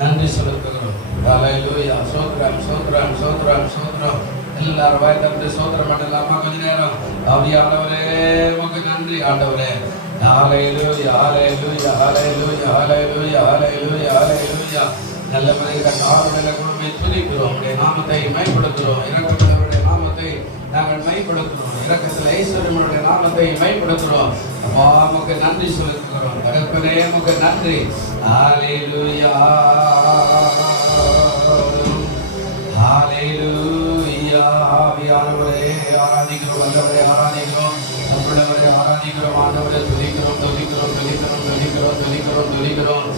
நன்றி செலுத்துகிறோம். ஹல்லேலூயா. சோத்ரம் சோத்ரம் சோத்ரம் சோத்ரம். எல்லாரும் வாய் திறந்து சோத்ரம் பண்ணலாமா? கொஞ்ச நேரம். ஆவியானவரே உமக்கு நன்றி ஆண்டவரே. ஹல்லேலூயா ஹல்லேலூயா ஹல்லேலூயா ஹல்லேலூயா ஹல்லேலூயா ஹல்லேலூயா. நல்ல மனிதர் காவலில குழுமை துதிக்கிறோம். உடைய நாமத்தை மைப்படுத்துகிறோம். இரக்கமுள்ளவருடைய நாமத்தை நாங்கள் மைப்படுத்துகிறோம். இரக்கத்தில் ஐஸ்வர்யமுடைய நாமத்தை மைப்படுத்துகிறோம். அப்பா உமக்கு நன்றி செலுத்துகிறோம். தகப்பனே உமக்கு நன்றி. ஹல்லேலூயா ஹல்லேலூயா. ஆவியானவரே ஆராதிக்கிறோம். வல்லவரே ஆராதிக்கிறோம். நம்மளவரை ஆராதிக்கிறோம். ஆண்டவரை துதிக்கிறோம் துதிக்கிறோம் துதிக்கிறோம் துதிக்கிறோம் துதிக்கிறோம் துதிக்கிறோம்.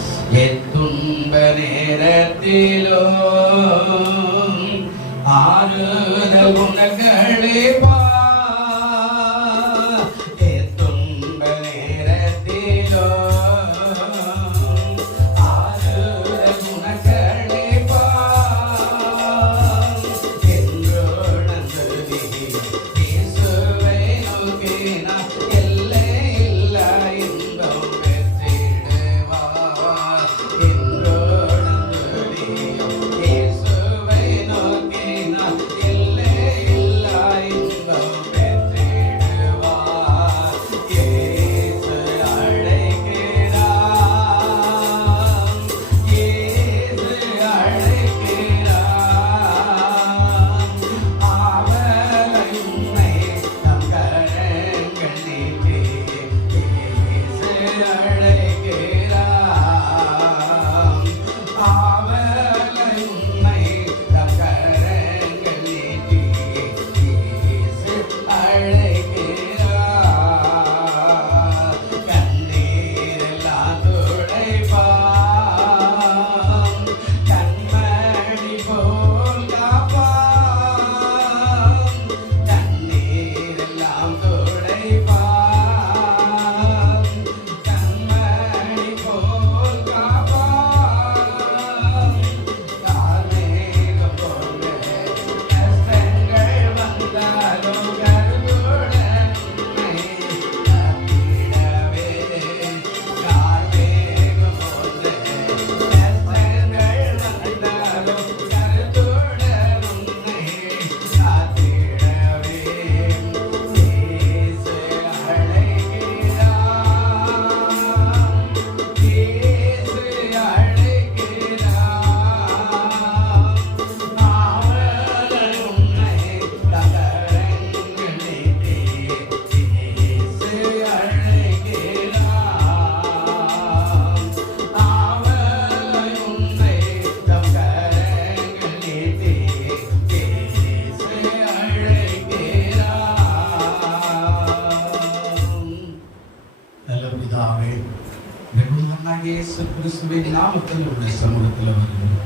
என் துன்ப நேரத்திலோ ஆறுதல் உனக்களே பா. என் துன்ப நேரத்திலோ ஆறுதல் உனக்களே பா. என்றோட துதி இயேசுவை நோக்கி நான் எல்லை இல்லா இன்பம் பெற்றிடுவா. என்றோட துதி இயேசுவை நோக்கி நான் எல்லை இல்லா இன்பம் பெற்றிடுவா. இயேசு அழைக்கிறார். இயேசு அழைக்கிறார். ஆவலை உன்னை நம் கரங்கள் நீட்டி இயேசு அழைக்கிறார். ஆவலை உன்னை நம் கரங்கள் நீட்டி இயேசு அழைக்கிறார். கண்ணீரெல்லாம் துடைப்பார். கண்மணி போல் காப்பார். கண்ணீரெல்லாம் துடைப்பார். கண்மணி போல் காப்பார். கார்மேகம் போல கஷ்டங்கள் வந்தாலும் கருத்துடன் உன்னை காத்திடவே. கார்மேகம் போல கஷ்டங்கள் வந்தாலும் கருத்துடன் உன்னை காத்திடவே. இயேசு அழைக்கிறார். இயேசு அழைக்கிறார். ஆவலை உன்னை கரங்கள் நீட்டி இயேசு அழைக்கிறார். ஆவலை உன்னை கரங்கள் நீட்டி இயேசு அழைக்கிறார். நல்ல பிதாவே, நெடுமன்னாகிய இயேசு கிறிஸ்துவின் நாமத்தில் உடைய சமூகத்தில் வருகிறோம்.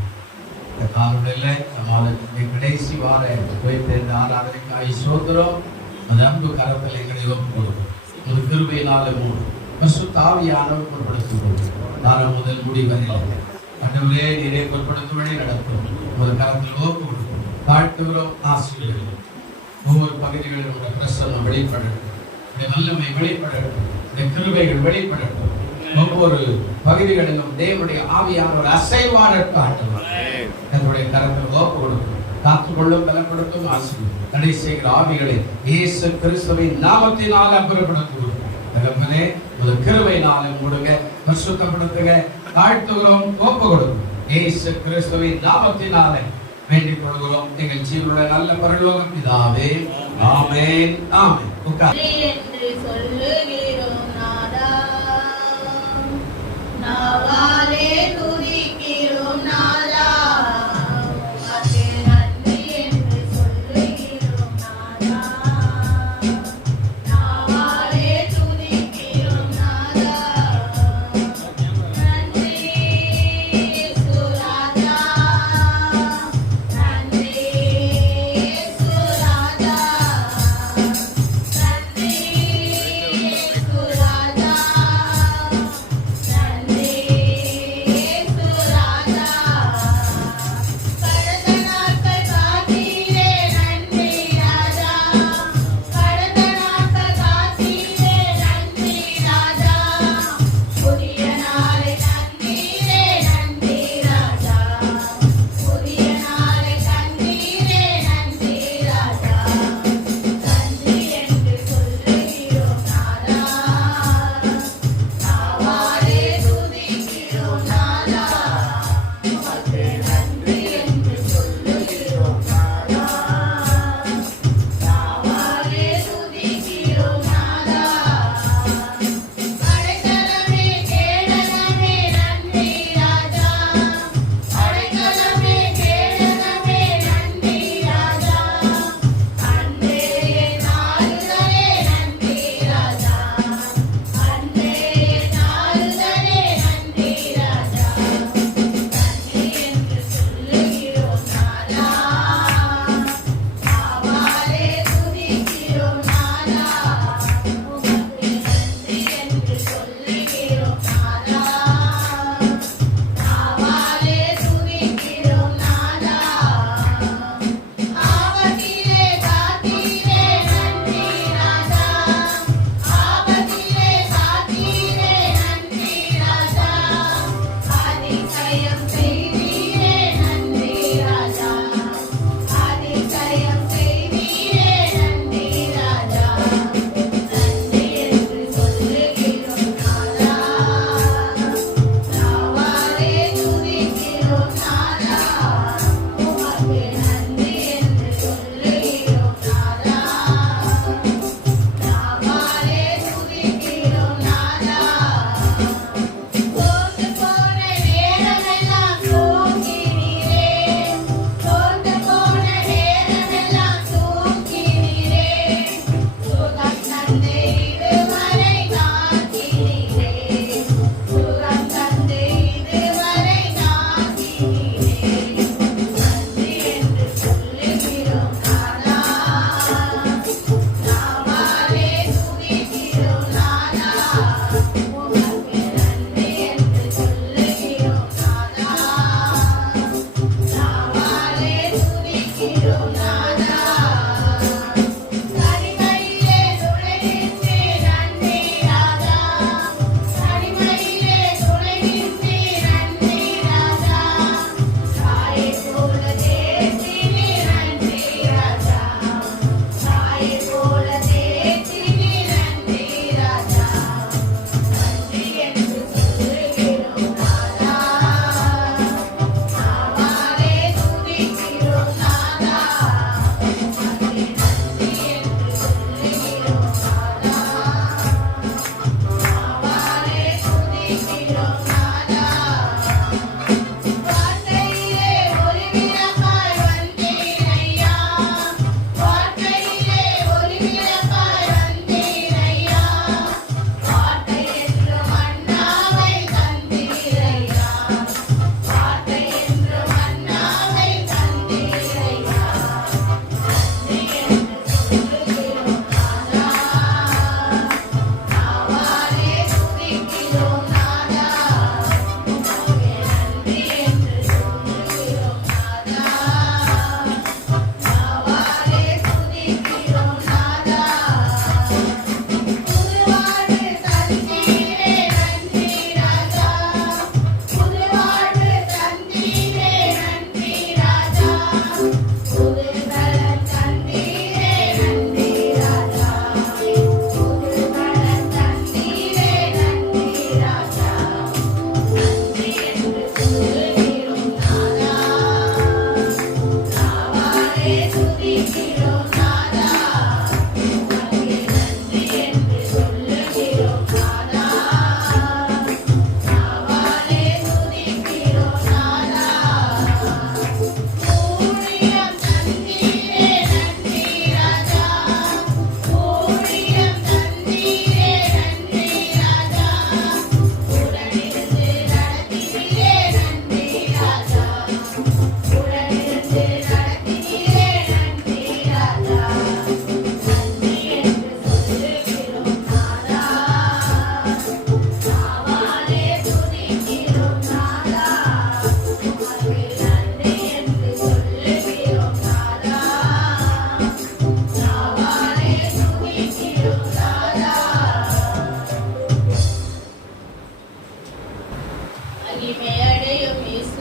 இந்த காலையில் நம்மளுடைய கடைசி வார இந்த ஆராதனைக்காய் சோதரம் அந்த அன்பு கரத்தில் எங்களை ஒப்புக்கொள்ளும். ஒரு கிருபையினால மூடும் பரிசுத்த ஆவியானவர் பொருட்படுத்துவோம். நாளை முதல் முடிவதில்லை ஆண்டவரே நீரே பொருட்படுத்தும் வழி நடக்கும். ஒரு கரத்தில் ஒப்பு கொடுக்கும். தாழ்த்துகிறோம், ஆசீர்வதிக்கிறோம். ஒவ்வொரு பகுதிகளிலும் உள்ள பிரசன்னம் வெளிப்படட்டும். இந்த வல்லமை வெளிப்படட்டும். இந்த கிருபைகள் வெளிப்படட்டும். ஒவ்வொரு பகுதிகளிலும் தேவனுடைய ஆவியானவர் அசைவான காட்டுவார். என்னுடைய கரத்தில் ஒப்பு கொடுக்கும். காத்துக்கொள்ளும், பலப்படுத்தும், ஆசீர்வதிக்கும். தடை செய்கிற ஆவிகளை இயேசு கிறிஸ்துவின் நாமத்தினால் அப்புறப்படுத்துவோம். தகப்பனே ஒரு கிருபையினாலே மூடுங்க, பரிசுத்தப்படுத்துங்க. தாழ்த்துகிறோம், ஒப்பு கொடுக்கும். இயேசு கிறிஸ்துவின் நாமத்தினாலே வேண்டிக் கொள்கிறோம். எங்கள் ஜீவனுடைய நல்ல பரலோக பிதாவே, ஆமென் ஆமென். என்று சொல்லுகிறோம் நாதா, நாவாலே துதிக்கிறோம் நாதா. உமக்கு நன்றி என்று சொல்லுகிறோம் நாதா, நாவாலே துதிக்கிறோம் நாதா. நன்றி இயேசு ராஜா, நன்றி இயேசு ராஜா, நன்றி இயேசு ராஜா.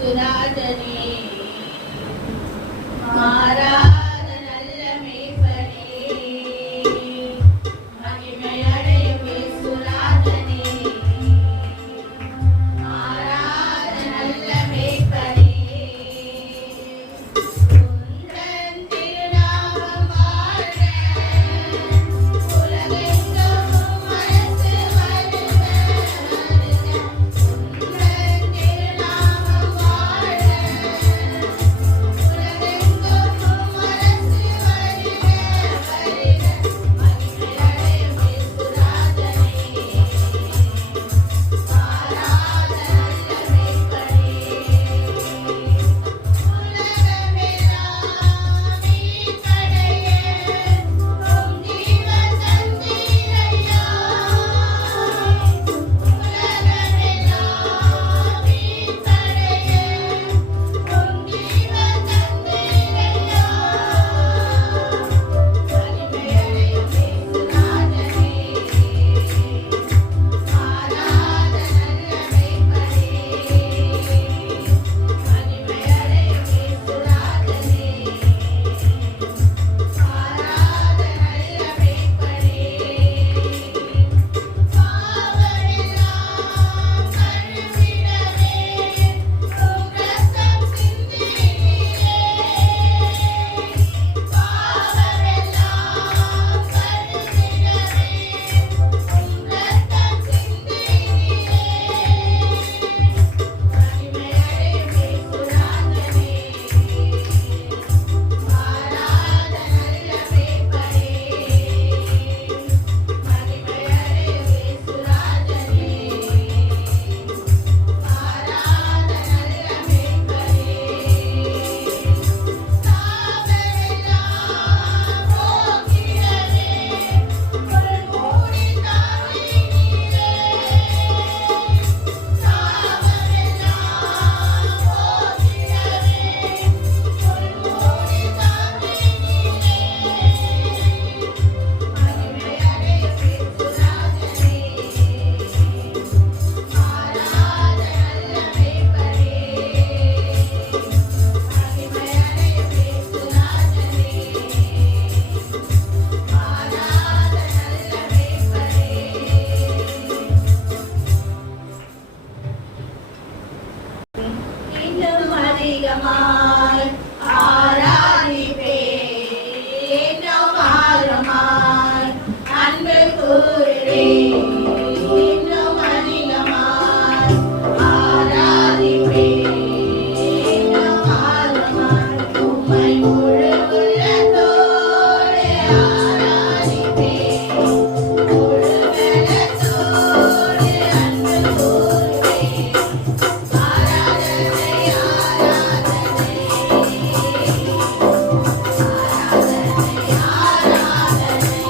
இயேசுராஜனே மாறாத நல்ல மேய்ப்பனே மகிமையடையும் இயேசுராஜனே மாறாத நல்ல மேய்ப்பனே உந்தன் திருநாமம் வாழ்க உலகெங்கும் அரசு வருக உந்தன் திருநாமம் வாழ்க உலகெங்கும் அரசு வருக மகிமையடையும் இயேசுராஜனே மாறாத நல்ல மேய்ப்பனே உலகமெல்லாம் மீட்படைய உம் ஜீவன் தந்தீரையா உலகமெல்லாம் மீட்படைய உம் ஜீவன் தந்தீரையா மகிமையடையும் இயேசுராஜனே மாறாத நல்ல மேய்ப்பனே மகிமையடையும் இயேசுராஜனே மாறாத நல்ல மேய்ப்பனே பாவமெல்லாம் கழுவிடவே உம் இரத்தம் சிந்தினீரே பாவமெல்லாம் கழுவிடவே உம் இரத்தம் சிந்தினீரே மகிமையடையும் இயேசுராஜனே மாறாத நல்ல மேய்ப்பனே மகிமையடையும் இயேசுராஜனே மாறாத நல்ல மேய்ப்பனே சாவெல்லாம் போக்கிடவே ஒரு மூடி தாங்கினீரே சாவெல்லாம் போக்கிடவே ஒரு மூடி தாங்கினீரே மகிமையடையும் இயேசுராஜனே மாறாத நல்ல மேய்ப்பனே மகிமையடையும் இயேசுராஜனே மாறாத நல்ல மேய்ப்பனே இன்னும் அதிகமாய் ஆராதிப்பேன் இன்னும் ஆழமாய் அன்பு கூறுவேன் இன்னும் அதிகமாய் ஆராதிப்பேன் இன்னும் ஆழமாய் உம்மை முழு உள்ளத்தோடு ஆராதிப்பேன் முழு பலத்தோடு அன்பு கூறுவேன் ஆராதனை ஆராதனை ஆராதனை ஆராதனை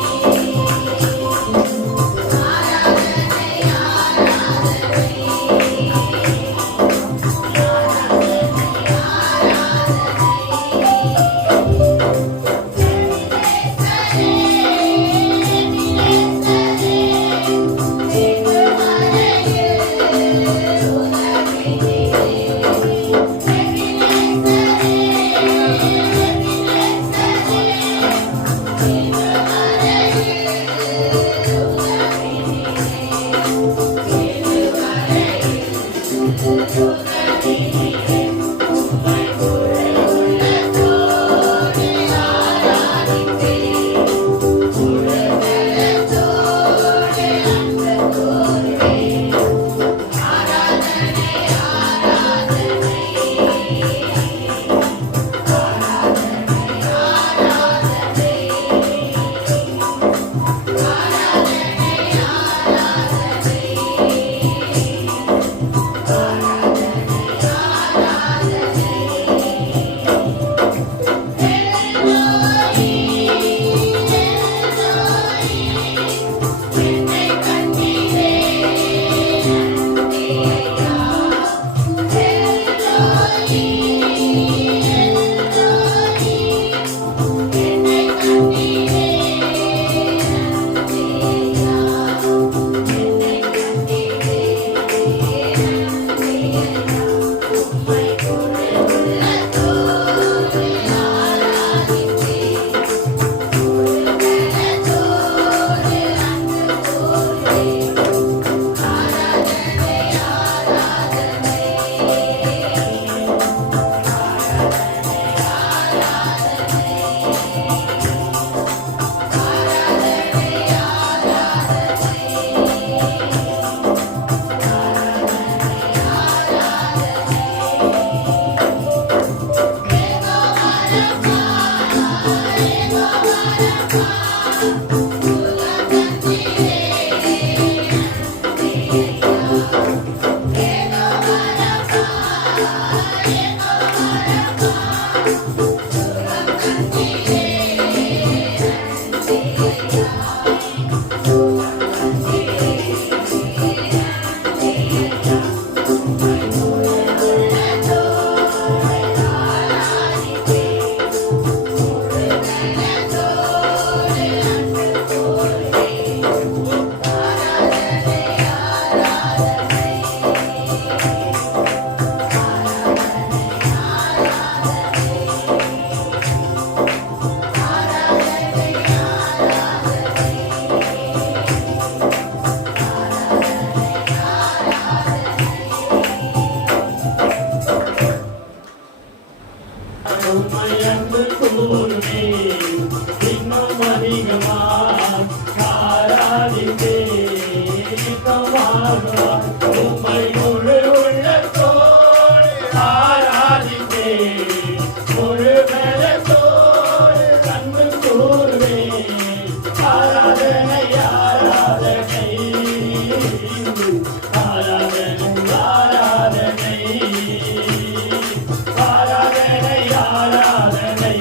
அன்பு கூறுவே இன்னும் அதிகமாய் ஆராதிப்பே உம்மை முழு உள்ளத்தோடு ஆராதிப்பே முழு பலத்தோடு அன்பு கூறுவே ஆராதனை ஆராதனை ஆராதனை ஆராதனை ஆராதனை ஆராதனை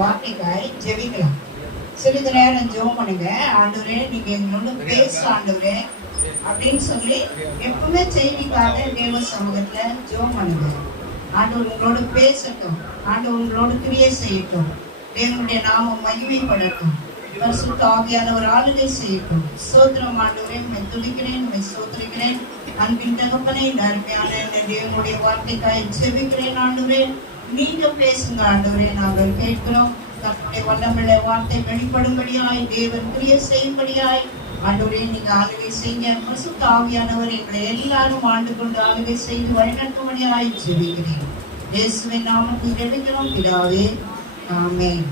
வார்த்தைக்காய் ஜெபிக்கலாம். சிறிது நேரம் ஜெபம் பண்ணுங்க. ஆண்டவரே நீங்க எங்களோட பேச ஆண்டவரே அப்படின்னு சொல்லி எப்பவுமே செய்திக்காக தேவ சமூகத்துல ஜெபம் பண்ணுங்க. ஆண்டவர் உங்களோட பேசட்டும், ஆண்டவர் உங்களோட கிரியை செய்யட்டும், தேவனுடைய நாமம் மகிமைப்படட்டும், பரிசுத்த ஆவியானவர் ஆளுகை செய்யட்டும். ஸ்தோத்திரம் ஆண்டவரே, உம்மை துதிக்கிறேன், உம்மை ஸ்தோத்திரிக்கிறேன். அன்பின் தகப்பனே, இந்த அருமையான இந்த தேவனுடைய வார்த்தைக்காய் ஜெபிக்கிறேன் ஆண்டவரே. நீங்க பேசுங்க ஆண்டவரே, நாங்கள் கேட்கிறோம். கர்த்தருடைய வல்லமையுள்ள வார்த்தை வெளிப்படும்படியாய், தேவன் கிரியை செய்யும்படியாய் ஆண்டவரே நீங்க ஆளுகை செய்யுங்க. பரிசுத்த ஆவியானவர் எங்களை எல்லாரும் ஆண்டு கொண்டு ஆளுகை செய்து வழிநடத்தும்படியாய் ஜெபிக்கிறேன். இயேசுவின் நாமத்தில் ஜெபிக்கிறோம் பிதாவே, ஆமென்.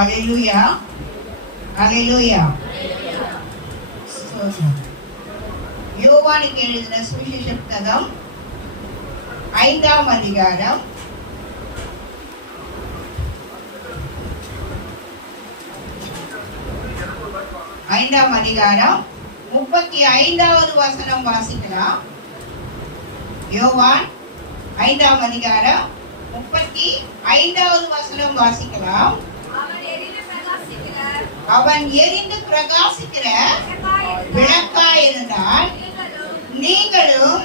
அல்லேலூயா, அல்லேலூயா. யோவானுக்கு எழுதின சுவிசேஷ புத்தகம் 5ஆம் அதிகாரம் 35வது வசனம் வாசிக்கலாம். யோவான் 5ஆம் அதிகாரம் 35வது வசனம் வாசிக்கலாம். அவன் எரிந்து பிரகாசிக்கிற விளக்காயிருந்தால் நீங்களும்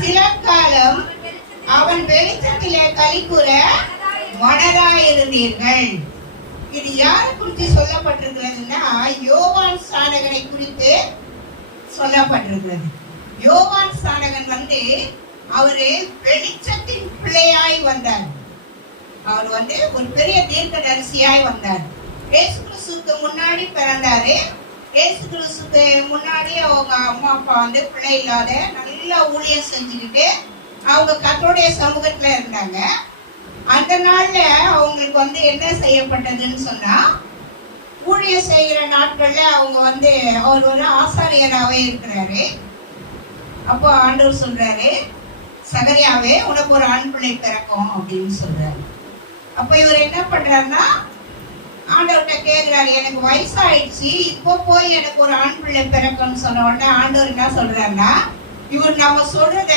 சில காலம் அவன் வெளிச்சத்திலே களிகூர மனதாயிருந்தீர்கள். இது யாரை குறித்து சொல்லப்பட்டிருக்கிறதுன்னா, யோவான் ஸ்நானகனை குறித்து சொல்லப்பட்டிருக்கிறது. யோவான் ஸ்நானகன் அவரு வெளிச்சத்தின் பிள்ளையாய் வந்தார். அவர் ஒரு பெரிய தீர்க்கதரிசியாய் வந்தார். இயேசு கிறிஸ்துவுக்கு முன்னாடி பிறந்தாரு. இயேசு கிறிஸ்துவுக்கு முன்னாடி அவங்க அம்மா அப்பா பிள்ளை இல்லாத நல்லா ஊழியம் செஞ்சுக்கிட்டு அவங்க கர்த்தருடைய சமூகத்துல இருந்தாங்க. அந்த நாள்ல அவங்களுக்கு என்ன செய்யப்பட்டதுன்னு சொன்னா, ஊழியம் செய்கிற நாட்கள்ல அவங்க அவர் ஒரு ஆசாரியராகவே இருக்கிறாரு. அப்போ ஆண்டவர் சொல்றாரு, சகரியாவே உனக்கு ஒரு ஆண் பிள்ளை பிறக்கும் அப்படின்னு சொல்றாரு. அப்ப இவர் என்ன பண்றாருன்னா, ஆண்டவர்கிட்ட கேட்கிறாரு, எனக்கு வயசாயிடுச்சு, இப்போ போய் எனக்கு ஒரு ஆண் பிள்ளை பிறக்கும்னு சொன்ன உடனே ஆண்டவர் என்ன சொல்றாருன்னா, இவர் நம்ம சொல்றத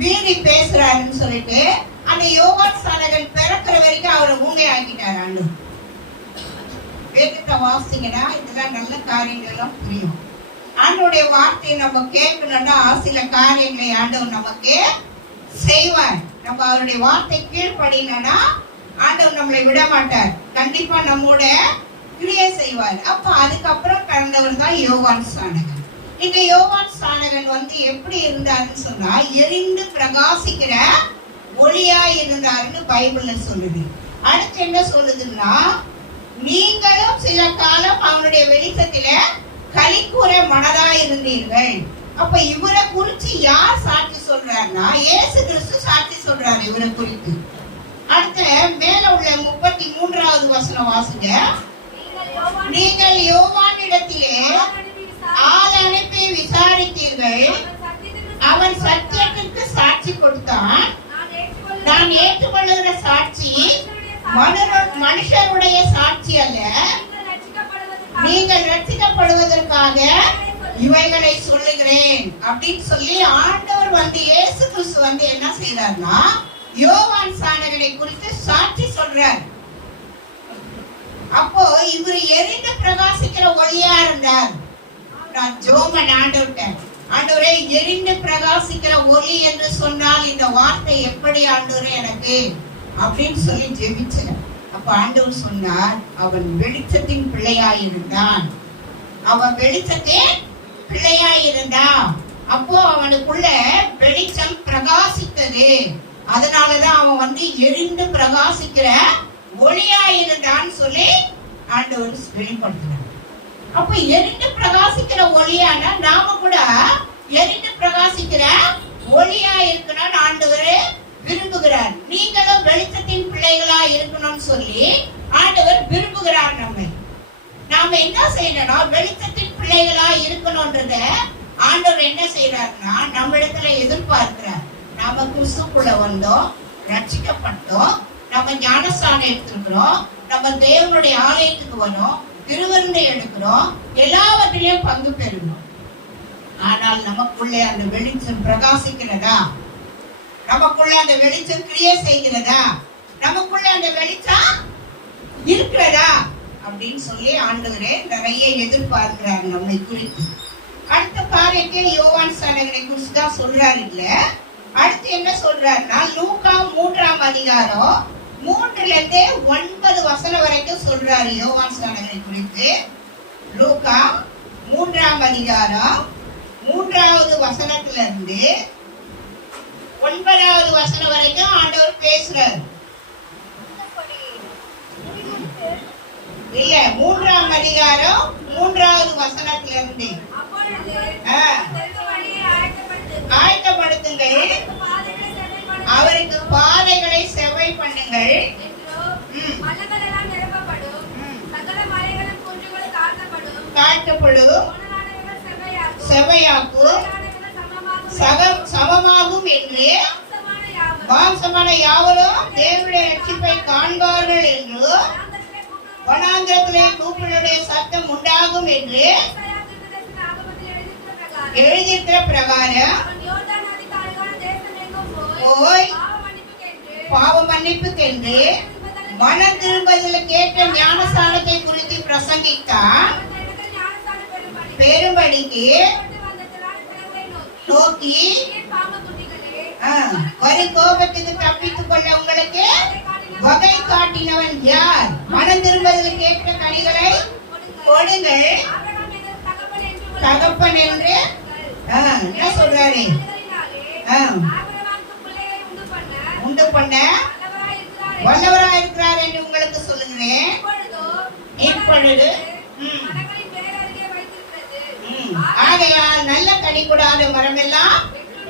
மீறி பேசுறாருன்னு சொல்லிட்டு அந்த யோவான் ஸ்நானகன் பிறக்கிற வரைக்கும் அவரை ஊமையாக்கிட்டார் ஆண்டவர். வேதத்தை வாசிங்கன்னா இதெல்லாம் நல்ல காரியங்கள் எல்லாம் புரியும். ஆண்டவருடைய வார்த்தையை நம்ம கேட்கணும்னா சில காரியங்களை ஆண்டவர் நமக்கு செய்வார். நம்ம அவருடைய வார்த்தை கீழ்ப்படினா ஆண்டவர் நம்மளை விட மாட்டார், கண்டிப்பா நம்மோட கிரியை செய்வார். அப்ப அதுக்கப்புறம் பிறந்தவர் தான் யோவான் ஸ்நானகன். இந்த யோவான் ஸ்நானகன் எப்படி இருந்தாருன்னு சொன்னா, எரிந்து பிரகாசிக்கிற ஒளியா இருந்தாருன்னு பைபிள்ல சொல்லுது. அடுத்து என்ன சொல்லுதுன்னா, நீங்களும் சில காலம் அவனுடைய வெளிச்சத்தில களிகூர மனதா இருந்தீர்கள். அப்ப இவரை குறித்து யார் சாட்சி சொல்றாருன்னா, இயேசு கிறிஸ்து சாட்சி சொல்றாரு இவரை குறித்து. அடுத்த மேல உள்ள 33வது வசனம் வாசிங்க. நீங்கள் யோவானிடத்திலே ஆள் அனுப்பி விசாரித்தீர்கள், அவன் சத்தியத்திற்கு சாட்சி கொடுத்தான். நான் ஏற்றுக்கொள்ளுகிற சாட்சி மனுஷருடைய சாட்சி அல்ல, நீங்கள் ரட்சிக்கப்படுவதற்காக இவைகளை சொல்லுகிறேன் அப்படின்னு சொல்லி ஆண்டவர் இயேசு கிறிஸ்து என்ன செய்யறாருன்னா, யோவான் ஸ்நானகனை குறித்து சாட்சி சொல்றார். அப்போ இவர் எரிந்து பிரகாசிக்கிற ஒளியா இருந்தார். நான் ஜோமன் ஆண்டவரே எரிந்து பிரகாசிக்கிற ஒளி என்று சொன்னால் இந்த வார்த்தை எப்படி ஆண்டவரே எனக்கு அப்படின்னு சொல்லி ஜெபிச்சேன். அப்ப ஆண்டவர் சொன்னார், அவன் வெளிச்சத்தின் பிள்ளையாயிருந்தான். அவன் வெளிச்சத்தின் பிள்ளையாயிருந்தான். அப்போ அவனுக்குள்ள வெளிச்சம் பிரகாசித்தது. அதனாலதான் அவன் எரிந்து பிரகாசிக்கிற ஒளியாயிருந்தான்னு சொல்லி ஆண்டவர் வெளிப்படுத்தினார். அப்ப எரிந்து பிரகாசிக்கிற ஒளியானா நாம கூட எரிந்து பிரகாசிக்கிற ஒளியா இருக்கணும்னு ஆண்டவர் விரும்புகிறார். நீங்களும் வெளிச்சத்தின் பிள்ளைகளா இருக்கணும்னு சொல்லி ஆண்டவர் விரும்புகிறார். நாம என்ன செய்யணும்னா, வெளிச்சத்தின் பிள்ளைகளா இருக்கணும்ன்றத ஆண்டவர் என்ன செய்யறாருன்னா நம்மிடத்துல எதிர்பார்க்கிறார். நாம கிறிஸ்துக்குள்ள வந்தோம், ரட்சிக்கப்பட்டோம், நம்ம ஞானஸ்தானம் எடுத்திருக்கிறோம், நம்ம தேவனுடைய ஆலயத்துக்கு வரோம், திருவிருந்தை எடுக்கிறோம், எல்லாவற்றிலையும் பங்கு பெறணும். ஆனால் நமக்குள்ளே அந்த வெளிச்சம் பிரகாசிக்கிறதா? நமக்குள்ள அந்த வெளிச்சம் கிரியை செய்கிறதா? நமக்குள்ள அந்த வெளிச்சம் இருக்கிறதா அப்படின்னு சொல்லி ஆண்டவரே நிறைய எதிர்பார்க்கிறார் நம்மை குறித்து. அடுத்த காரியத்தை யோவான் ஸ்நானகனை குறித்து தான் சொல்றாரு. இல்ல, அடுத்து என்ன சொல்றாருன்னா லூக்கா 3ஆம் அதிகாரம் 3-9 வசனம் வரைக்கும் சொல்றாரு யோவான் ஸ்நானகனை குறித்து. லூக்கா 3ஆம் அதிகாரம் 3வது வசனத்துல இருந்து 9வது வசனம் வரைக்கும் ஆண்டவர் பேசுறாரு. இல்ல, 3ஆம் அதிகாரம் 3வது வசனத்துல இருந்து ஆயத்தப்படுத்துங்கள், அவருக்கு பாதைகளை செவ்வை பண்ணுங்கள், காட்டப்படும், செவ்வையாக்கும், சமமாகும் என்று மாம்சமான யாவரும் தேவனுடைய ரட்சிப்பை காண்பார்கள் என்று வனாந்திரத்திலே கூப்பிடுடைய சத்தம் உண்டாகும் என்று எழுதியிருக்கிற பிரகாரம் போய் பாவ மன்னிப்புக்கென்று மன திரும்பதில் கேட்ட ஞானஸ்நானத்தை குறித்து பிரசங்கித்தான். பெரும்படிக்கு நோக்கி வரும் கோபத்துக்கு தப்பித்துக் கொள்ள உங்களுக்கு வகை காட்டினவன் யார்? மனம் திரும்பதில் கேட்ட கனிகளை கொடுங்கள் தகப்பன் என்று என்ன சொல்றாரு? உண்டு பண்ண வல்லவரா இருக்கிறார் என்று உங்களுக்கு சொல்லுகிறேன். இப்பொழுது ஆகையால் நல்ல கனி கூடாத மரம் எல்லாம்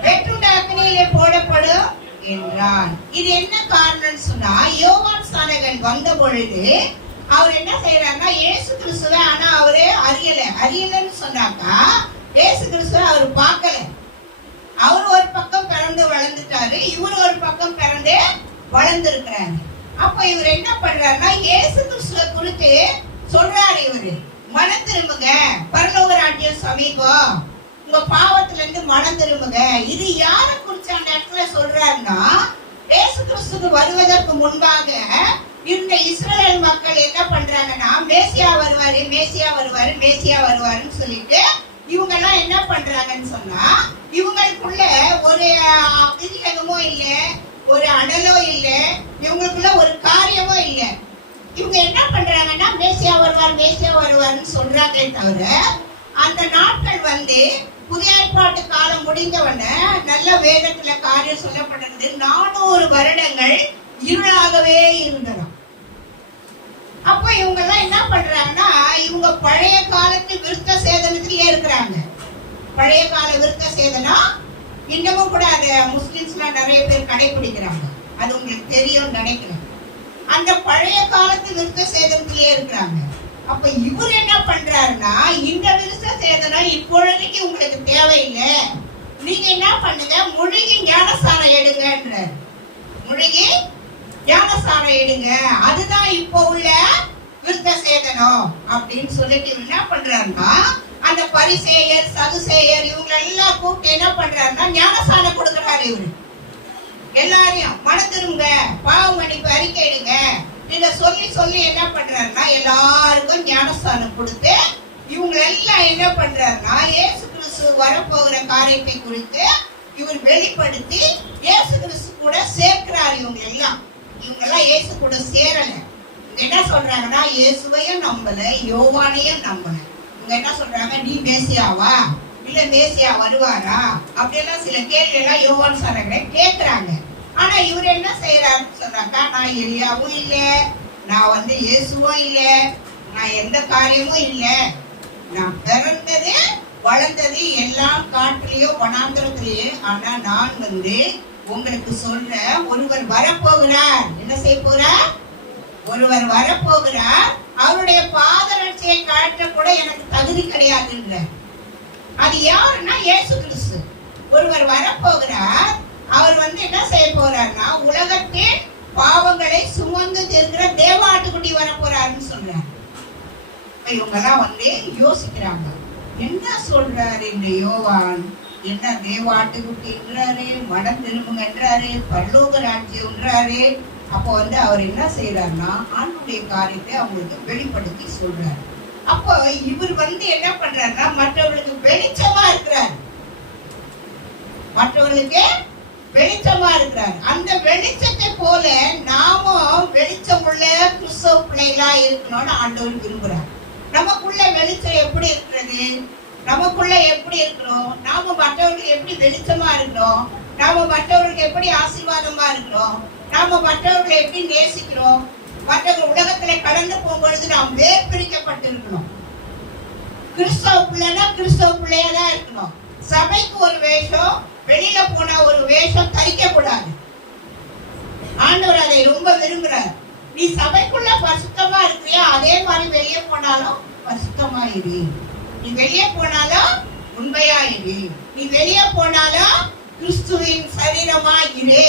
வெட்டுண்ட அக்னியிலே போடப்படும் என்றான். இது என்ன காரணம் சொன்னா, யோவான் ஸ்நானகன் வந்த பொழுது அவர் என்ன செய்யறாருன்னா இயேசு கிறிஸ்துவை ஆனா அவரு அறியலன்னு சொன்னாக்கா இயேசு கிறிஸ்துவை அவர் பார்க்கல. அவர் ஒரு பக்கம் பிறந்து வளர்ந்துட்டாரு, இவர் ஒரு பக்கம் பிறந்து வளர்ந்திருக்கிறாரு. அப்ப இவர் என்ன பண்றாருன்னா இயேசு கிறிஸ்துவை குறித்து சொல்றாரு. இவரு மனம் திரும்புங்க, பரலோக ராஜ்யம் சமீபம், உங்க பாவத்துல இருந்து மனம் திரும்புங்க. இது யார குறிச்சு அந்த இடத்துல சொல்றாருன்னா இயேசு கிறிஸ்துக்கு வருவதற்கு முன்பாக இருந்த இஸ்ரவேல் மக்கள் என்ன பண்றாங்கன்னா மேசியா வருவாரு, மேசியா வருவாரு, மேசியா வருவாருன்னு சொல்லிட்டு இவங்க எல்லாம் என்ன பண்றாங்கன்னு சொன்னா இவங்களுக்குள்ள ஒரு அபிஷேகமோ இல்ல, ஒரு அனலோ இல்ல, இவங்களுக்குள்ள ஒரு காரியமோ இல்ல. இவங்க என்ன பண்றாங்கன்னா மேசியா வருவார், மேசியா வருவாருன்னு சொல்றாங்களே தவிர அந்த நாட்கள் வந்து புதிய ஏற்பாட்டு காலம் முடிந்தவன நல்ல வேதத்துல காரியம் சொல்லப்பட்டிருந்தது. 400 வருடங்கள் இருளாகவே இருந்ததாம். அப்ப இவங்க எல்லாம் என்ன பண்றாங்கன்னா இவங்க பழைய காலத்து விருத்த சேதனத்திலேயே இருக்கிறாங்க. பழைய கால விருத்த சேதனம் இன்னமும் கூட அது முஸ்லிம்ஸ்லாம் நிறைய பேர் கடைபிடிக்கிறாங்க. அது உங்களுக்கு தெரியும் நினைக்கிறேன். அந்த பழைய காலத்து விருத்த சேதனத்திலேயே இருக்கிறாங்க. அப்ப இவர் என்ன பண்றாருன்னா இந்த விருத்த சேதனம் இப்பொழுதைக்கு உங்களுக்கு தேவையில்லை, நீங்க என்ன பண்ணுங்க முழுகி ஞானஸ்தானம் எடுங்கன்றார். முழுகி ஞானஸ்தானம் எடுங்க, அதுதான் இப்போ உள்ள விருத்த சேதனம் அப்படின்னு சொல்லிட்டு என்ன பண்றாருன்னா அந்த பரிசேயர் சதுசேயர் இவங்க எல்லாம் கூப்பிட்டு என்ன பண்றாருன்னா ஞானஸ்தானம் கொடுக்குறாரு. இவரு எல்லாரையும் மனம் திரும்புங்க, பாவ மன்னிப்பு அறிக்கையிடுங்க இத சொல்லி சொல்லி என்ன பண்றாருன்னா எல்லாருக்கும் ஞானஸ்தானம் கொடுத்து இவங்க எல்லாம் என்ன பண்றாருன்னா இயேசு கிறிஸ்து வரப்போகிற காரியத்தை குறித்து இவர் வெளிப்படுத்தி இயேசு கிறிஸ்து கூட சேர்க்கிறார். இவங்க எல்லாம் இயேசு கூட சேரல. என்ன சொல்றாங்கன்னா இயேசுவையும் நம்பல, யோவானையும் நம்பல. இவங்க என்ன சொல்றாங்க, நீ மேசியாவா இல்ல மேசியா வருவாரா அப்படியெல்லாம் சில கேள்வி எல்லாம் யோவான் ஸ்நானகனை கேட்கிறாங்க. ஆனா இவர் என்ன செய்யறாருன்னு சொன்னாக்கா நான் எலியாவும் இல்ல, நான் இயேசுவும் இல்ல, நான் எந்த காரியமும் இல்ல, நான் பிறந்தது வளர்ந்தது எல்லாம் காட்டிலேயோ வனாந்திரத்திலேயே. ஆனா நான் உங்களுக்கு சொல்ற ஒருவர் வரப்போகிறார். என்ன செய்ய போறார்? ஒருவர் வரப்போகிறார், அவருடைய பாதரட்சையை காட்ட கூட எனக்கு தகுதி கிடையாதுன்ற. அது யாருன்னா இயேசு கிறிஸ்து. ஒருவர் வரப்போகிறார், அவர் என்ன செய்ய போறார்னா உலகத்தின் பாவங்களை சுமந்து தீர்க்கிற தேவாட்டுக்குட்டி வர போறாருன்னு சொல்றாரு. இவங்க எல்லாம் வந்து யோசிக்கிறாங்க, என்ன சொல்றாரு இந்த யோவான்? என்ன தேவாட்டுக்குட்டின்றாரு, மனம் திரும்புங்கன்றாரு, பரலோக ராஜ்யம்ன்றாரு. அப்போ வந்து அவர் என்ன செய்யறாருன்னா ஆண்டுடைய காரியத்தை அவங்களுக்கு வெளிப்படுத்தி சொல்றாரு. அப்போ இவர் வந்து என்ன பண்றாருன்னா மற்றவர்களுக்கு வெளிச்சமா இருக்கிறார், மற்றவர்களுக்கு வெளிச்சமா இருக்கிறார். அந்த வெளிச்சத்தை போல நாமும் வெளிச்சமுள்ள கிறிஸ்தவ பிள்ளைகளா இருக்கணும்னு ஆண்டவர் விரும்புறார். நமக்குள்ள வெளிச்சம் எப்படி இருக்கிறது? நமக்குள்ள எப்படி இருக்கிறோம்? நாம மற்றவர்களுக்கு எப்படி வெளிச்சமா இருக்கிறோம்? நாம மற்றவர்களுக்கு எப்படி ஆசீர்வாதமா இருக்கிறோம்? நாம மற்றவர்களை எப்படி நேசிக்கிறோம்? மற்றவர்கள் உலகத்துல கடந்து போகும்பொழுது நாம் வேர் பிரிக்கப்பட்டிருக்கணும். கிறிஸ்தவ பிள்ளைனா கிறிஸ்தவ பிள்ளையா தான் இருக்கணும். சபைக்கு ஒரு வேஷம், வெளியில போன ஒரு வேஷம் தரிக்க கூடாது. ஆண்டவர் அதை ரொம்ப விரும்புறார். நீ சபைக்குள்ள பரிசுத்தமா இருக்கிறியா, அதே மாதிரி வெளியே போனாலும் பரிசுத்தமா இரு. நீ வெளியே போனாலும் உண்மையா இரு. நீ வெளியே போனாலும் கிறிஸ்துவின் சரீரமா இரு,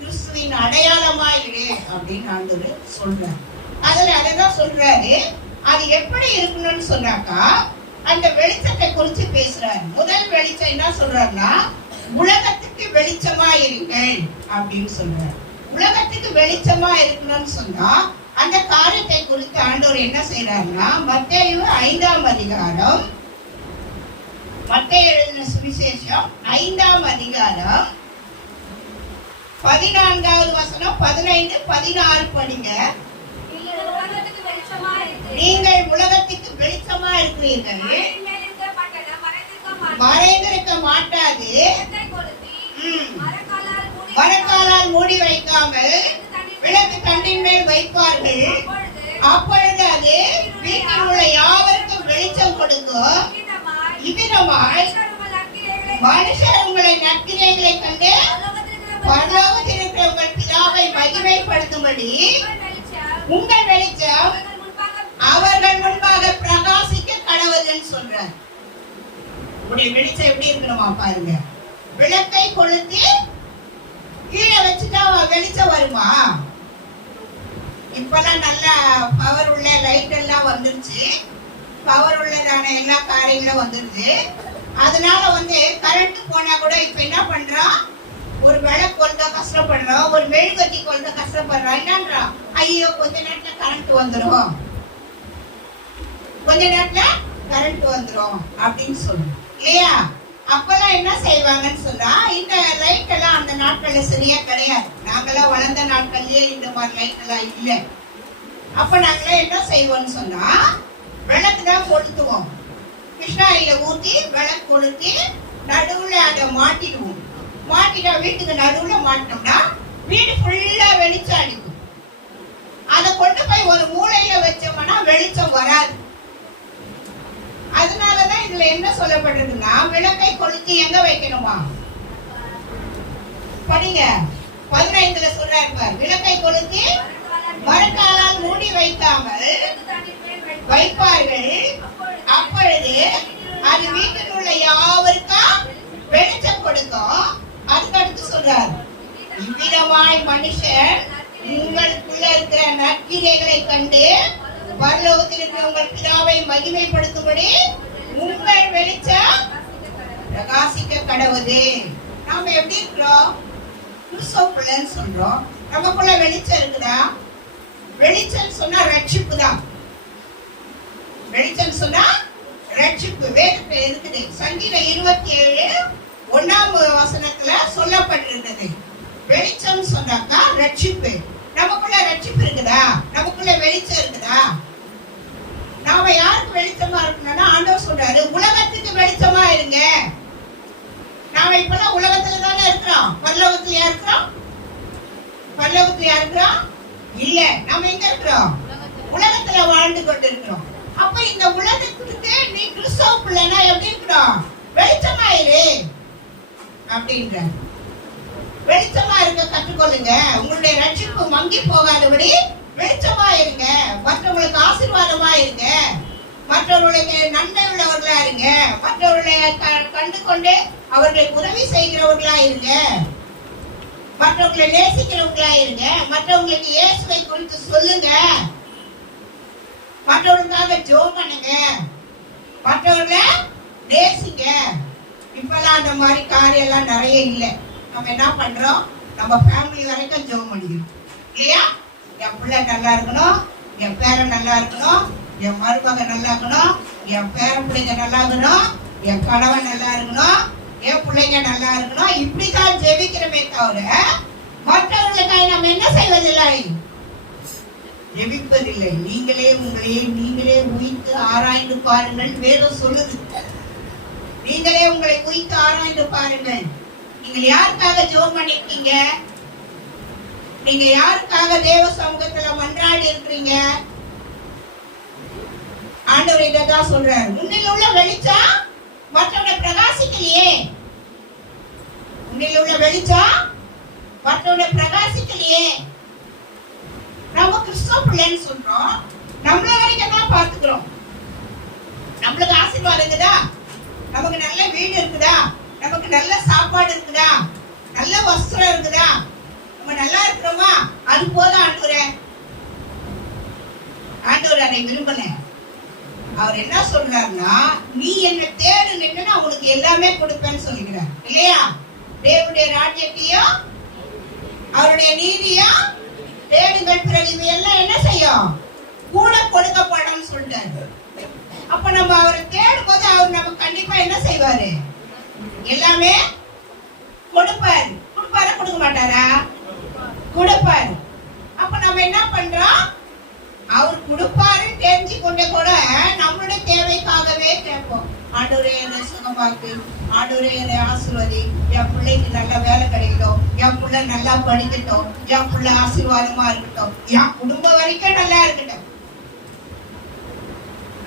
கிறிஸ்துவின் அடையாளமா இரு அப்படின்னு ஆண்டவர் சொல்றாரு. அதுல அதான் சொல்றாரு. அது எப்படி இருக்கணும்னு சொன்னாக்கா அந்த வெளிச்சத்தை குறித்து பேசுறாரு. முதல் வெளிச்சம் என்ன சொல்றாருன்னா உலகத்துக்கு வெளிச்சமா இருங்கள் அப்படின்னு சொல்றாரு. உலகத்துக்கு வெளிச்சமா இருக்கணும்னு சொன்னா அந்த காரியத்தை குறித்து ஆண்டவர் என்ன செய்யறாருன்னா மத்தேயு 5ஆம் அதிகாரம், மத்தேயு எழுதின சுவிசேஷம் 5ஆம் அதிகாரம் 14வது வசனம் 15, 16 படிங்க. நீங்கள் உலகத்துக்கு வெளிச்சமா இருக்கிறீர்கள், மறைந்திருக்க மாட்டாது, மரக்காலால் மூடி வைக்காமல் விளக்கு தண்டின் மேல் வைப்பார்கள். அப்பொழுது அது வீட்டில் உள்ள யாவருக்கும் வெளிச்சம் கொடுக்கும். இவ்விதமாய் மனுஷர் உங்களை நற்கிரைகளை கண்டு பரலோகத்தில் இருக்கிற உங்கள் பிதாவை மகிமைப்படுத்தும்படி உங்கள் வெளிச்சம் அவர்கள் முன்பாக பிரகாசிக்க கடவுள்னு சொல்றார். உடைய வெளிச்சம் எப்படி இருக்கணுமா பாருங்க. விளக்கை கொளுத்தி கீழே வச்சுட்டா வெளிச்சம் வருமா? இப்பெல்லாம் நல்ல பவர் உள்ள லைட் எல்லாம் வந்துருச்சு, பவர் உள்ளதான எல்லா காரியங்களும் வந்துருது. அதனால வந்து கரண்ட் போனா கூட இப்ப என்ன பண்றோம், ஒரு விளக்கு கொளுத்த கஷ்டப்படுறோம், ஒரு மெழுகுவர்த்தி கொளுத்த கஷ்டப்படுறோம். என்னன்றோம், ஐயோ கொஞ்ச நேரத்துல கரண்ட் வந்துடும், கொஞ்ச நேரத்துல கரண்ட் வந்துடும் அப்படின்னு சொல்லுவோம் இல்லையா? அப்பெல்லாம் என்ன செய்வாங்கன்னு சொன்னா இந்த லைட் எல்லாம் அந்த நாட்கள்ல சரியா கிடையாது. நாங்கெல்லாம் வளர்ந்த நாட்கள்லயே இந்த மாதிரி லைட் எல்லாம் இல்லை. அப்ப நாங்களாம் என்ன செய்வோம்னு சொன்னா விளக்கு தான் கொளுத்துவோம். கிருஷ்ணாயில ஊத்தி விளக்கு கொளுத்தி நடுவுல அதை மாட்டிடுவோம். மாட்டிட்டா வீட்டுக்கு நடுவுல மாட்டினோம்னா வீடு ஃபுல்லா வெளிச்சம் அடிக்கும். அதை கொண்டு போய் ஒரு மூலையில வச்சோம்னா வெளிச்சம் வராது. அதனாலதான் இதுல என்ன சொல்லப்படுறதுன்னா விளக்கை கொளுத்தி எங்க வைக்கணுமா? படிங்க 15ல சொல்றாரு பாரு. விளக்கை கொளுத்தி மரக்காலால் மூடி வைக்காமல் வைப்பார்கள். அப்பொழுது அது வீட்டில் உள்ள யாவருக்கும் வெளிச்சம் கொடுக்கும். அதுக்கடுத்து சொல்றாரு, இவ்விதமாய் மனுஷன் உங்களுக்குள்ள இருக்கிற நற்கிரைகளை கண்டு பரலோகத்தில் இருக்கிற உங்கள் பிதாவை மகிமைப்படுத்தும்படி உங்கள் வெளிச்சம் பிரகாசிக்க கடவுது. நாம எப்படி இருக்கிறோம்? கிறிஸ்தவ பிள்ளைன்னு சொல்றோம். நமக்குள்ள வெளிச்சம் இருக்குதா? வெளிச்சம் சொன்னா ரட்சிப்பு தான். வெளிச்சம் சொன்னா ரட்சிப்பு வேதத்துல இருக்குது. சங்கீதம் 27:1ஆம் வசனத்துல சொல்லப்பட்டிருந்தது. வெளிச்சம் சொன்னாக்கா ரட்சிப்பு. நமக்குள்ள ரட்சிப்பு இருக்குதா? நமக்குள்ள வெளிச்சம் இருக்குதா? நாம யாருக்கு வெளிச்சமா இருக்கணும்னா ஆண்டவர் சொல்றாரு உலகத்துக்கு வெளிச்சமா இருங்க. நாம இப்பெல்லாம் உலகத்துல தானே இருக்கிறோம். பரலோகத்திலயா இருக்கிறோம்? பரலோகத்திலயா இருக்கிறோம்? இல்ல. நாம எங்க இருக்கிறோம்? உலகத்துல வாழ்ந்து கொண்டு இருக்கிறோம். அப்ப இந்த உலகத்துக்கு நீ கிறிஸ்தவ பிள்ளைனா எப்படி இருக்கிறோம்? வெளிச்சமா இரு அப்படின்ற. வெளிச்சமா இருக்க கற்றுக்கொள்ளுங்க. உங்களுடைய ரட்சிப்பு மங்கி போகாதபடி வெளிச்சமா இருங்க. மற்றவங்களுக்கு ஆசீர்வாதமா இருங்க. மற்றவர்களுக்கு நன்மை உள்ளவர்களா இருங்க. மற்றவர்களை கண்டு கொண்டு அவர்களுக்கு உதவி செய்கிறவர்களா இருங்க. மற்றவங்களை நேசிக்கிறவங்களா இருங்க. மற்றவங்களுக்கு இயேசுவை குறித்து சொல்லுங்க. மற்றவர்களுக்காக ஜெபம் பண்ணுங்க. மற்றவர்களை நேசிங்க. இப்பெல்லாம் அந்த மாதிரி காரியம் எல்லாம் நிறைய இல்லை. நம்ம என்ன பண்றோம்? நம்ம ஃபேமிலி வரைக்கும் ஜெபம் பண்ணிக்கிறோம் இல்லையா? என் பிள்ளை நல்லா இருக்கணும், என் பேரன் நல்லா இருக்கணும், என் மருமக நல்லா இருக்கணும், என் பேர பிள்ளைங்க நல்லா இருக்கணும், என் கணவன் நல்லா இருக்கணும், என் பிள்ளைங்க நல்லா இருக்கணும். இப்படித்தான் ஜெபிக்கிறமே தவிர மற்றவர்களுக்காக நம்ம என்ன செய்வதில்லை, ஜெபிப்பதில்லை. நீங்களே உங்களையே நீங்களே உயித்து ஆராய்ந்து பாருங்கள். வேதம் சொல்லுது, நீங்களே உங்களை உயித்து ஆராய்ந்து பாருங்கள். நீங்கள் யாருக்காக ஜெபம் பண்ணிருக்கீங்க? நீங்க யாருக்காக தேவ சமூகத்துல மன்றாடி இருக்கிறீங்க? ஆண்டவர் இதான் சொல்றாரு, உன்னில் உள்ள வெளிச்சம் மற்றவனை பிரகாசிக்கலையே. உன்னில் உள்ள வெளிச்சம் மற்றவனை பிரகாசிக்கலையே. நம்ம கிறிஸ்தவ பிள்ளைன்னு சொல்றோம், நம்மள வரைக்கும் தான் பாத்துக்கிறோம். நம்மளுக்கு ஆசீர்வாதம் இருக்குதா? நமக்கு நல்ல வீடு இருக்குதா? நமக்கு நல்ல சாப்பாடு இருக்குதா? நல்ல வஸ்திரம் இருக்குதா? நம்ம நல்லா இருக்கிறோமா? அது போதும் ஆண்டவரே. ஆண்டவர் அதை விரும்பல. அவர் என்ன சொல்றாருன்னா, நீ என்ன தேடு நின்னு உனக்கு எல்லாமே கொடுப்பேன்னு சொல்லிக்கிறார் இல்லையா? தேவனுடைய ராஜ்யத்தையும் அவருடைய நீதியும் தேடுங்கள், பிறகு இவையெல்லாம் என்ன செய்யும்? கூட கொடுக்கப்படும் சொல்லிட்டாரு. அப்ப நம்ம அவரை தேடும் போது அவர் நமக்கு கண்டிப்பா என்ன செய்வாரு? எல்லாமே கொடுப்பாரு. கொடுப்பாரா கொடுக்க மாட்டாரா? கொடுப்பாரு. அப்ப நம்ம என்ன பண்றோம்? அவர் கொடுப்பாருன்னு தெரிஞ்சு கொண்டே கூட நம்மளுடைய தேவைக்காகவே கேட்போம். ஆண்டவரே என்னை சுகமாக்கு, ஆண்டவரே என்னை ஆசீர்வதி, என் பிள்ளைக்கு நல்ல வேலை கிடைக்கட்டும், என் பிள்ளை நல்லா படிக்கட்டும், என் பிள்ளை ஆசீர்வாதமா இருக்கட்டும், என் குடும்பம் வரைக்கும் நல்லா இருக்கட்டும்.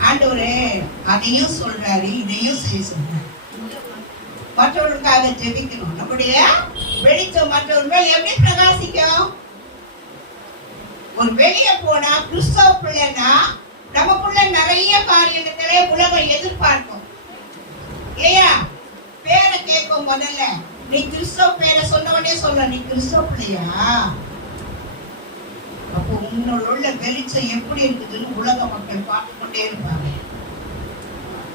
ஆண்டவரே அதையும் சொல்றாரு, இதையும் செய்ய சொல்றாரு. மற்றவர்களுக்காக ஜெபிக்கணும். நம்முடைய வெளிச்சம் மற்றவர்கள் எப்படி பிரகாசிக்கும்? ஒரு வெளியே போனா கிறிஸ்தவ பிள்ளைன்னா நமக்குள்ள நிறைய காரியத்திலே உலகம் எதிர்பார்க்கும் இல்லையா? பேரை கேட்கும் முதல்ல, நீ கிறிஸ்தவ பேரை சொன்ன உடனே சொல்ல, நீ கிறிஸ்தவ பிள்ளையா? அப்போ உன்னோட வெளிச்சம் எப்படி இருக்குதுன்னு உலக மக்கள் பார்த்து கொண்டே இருப்பாங்க.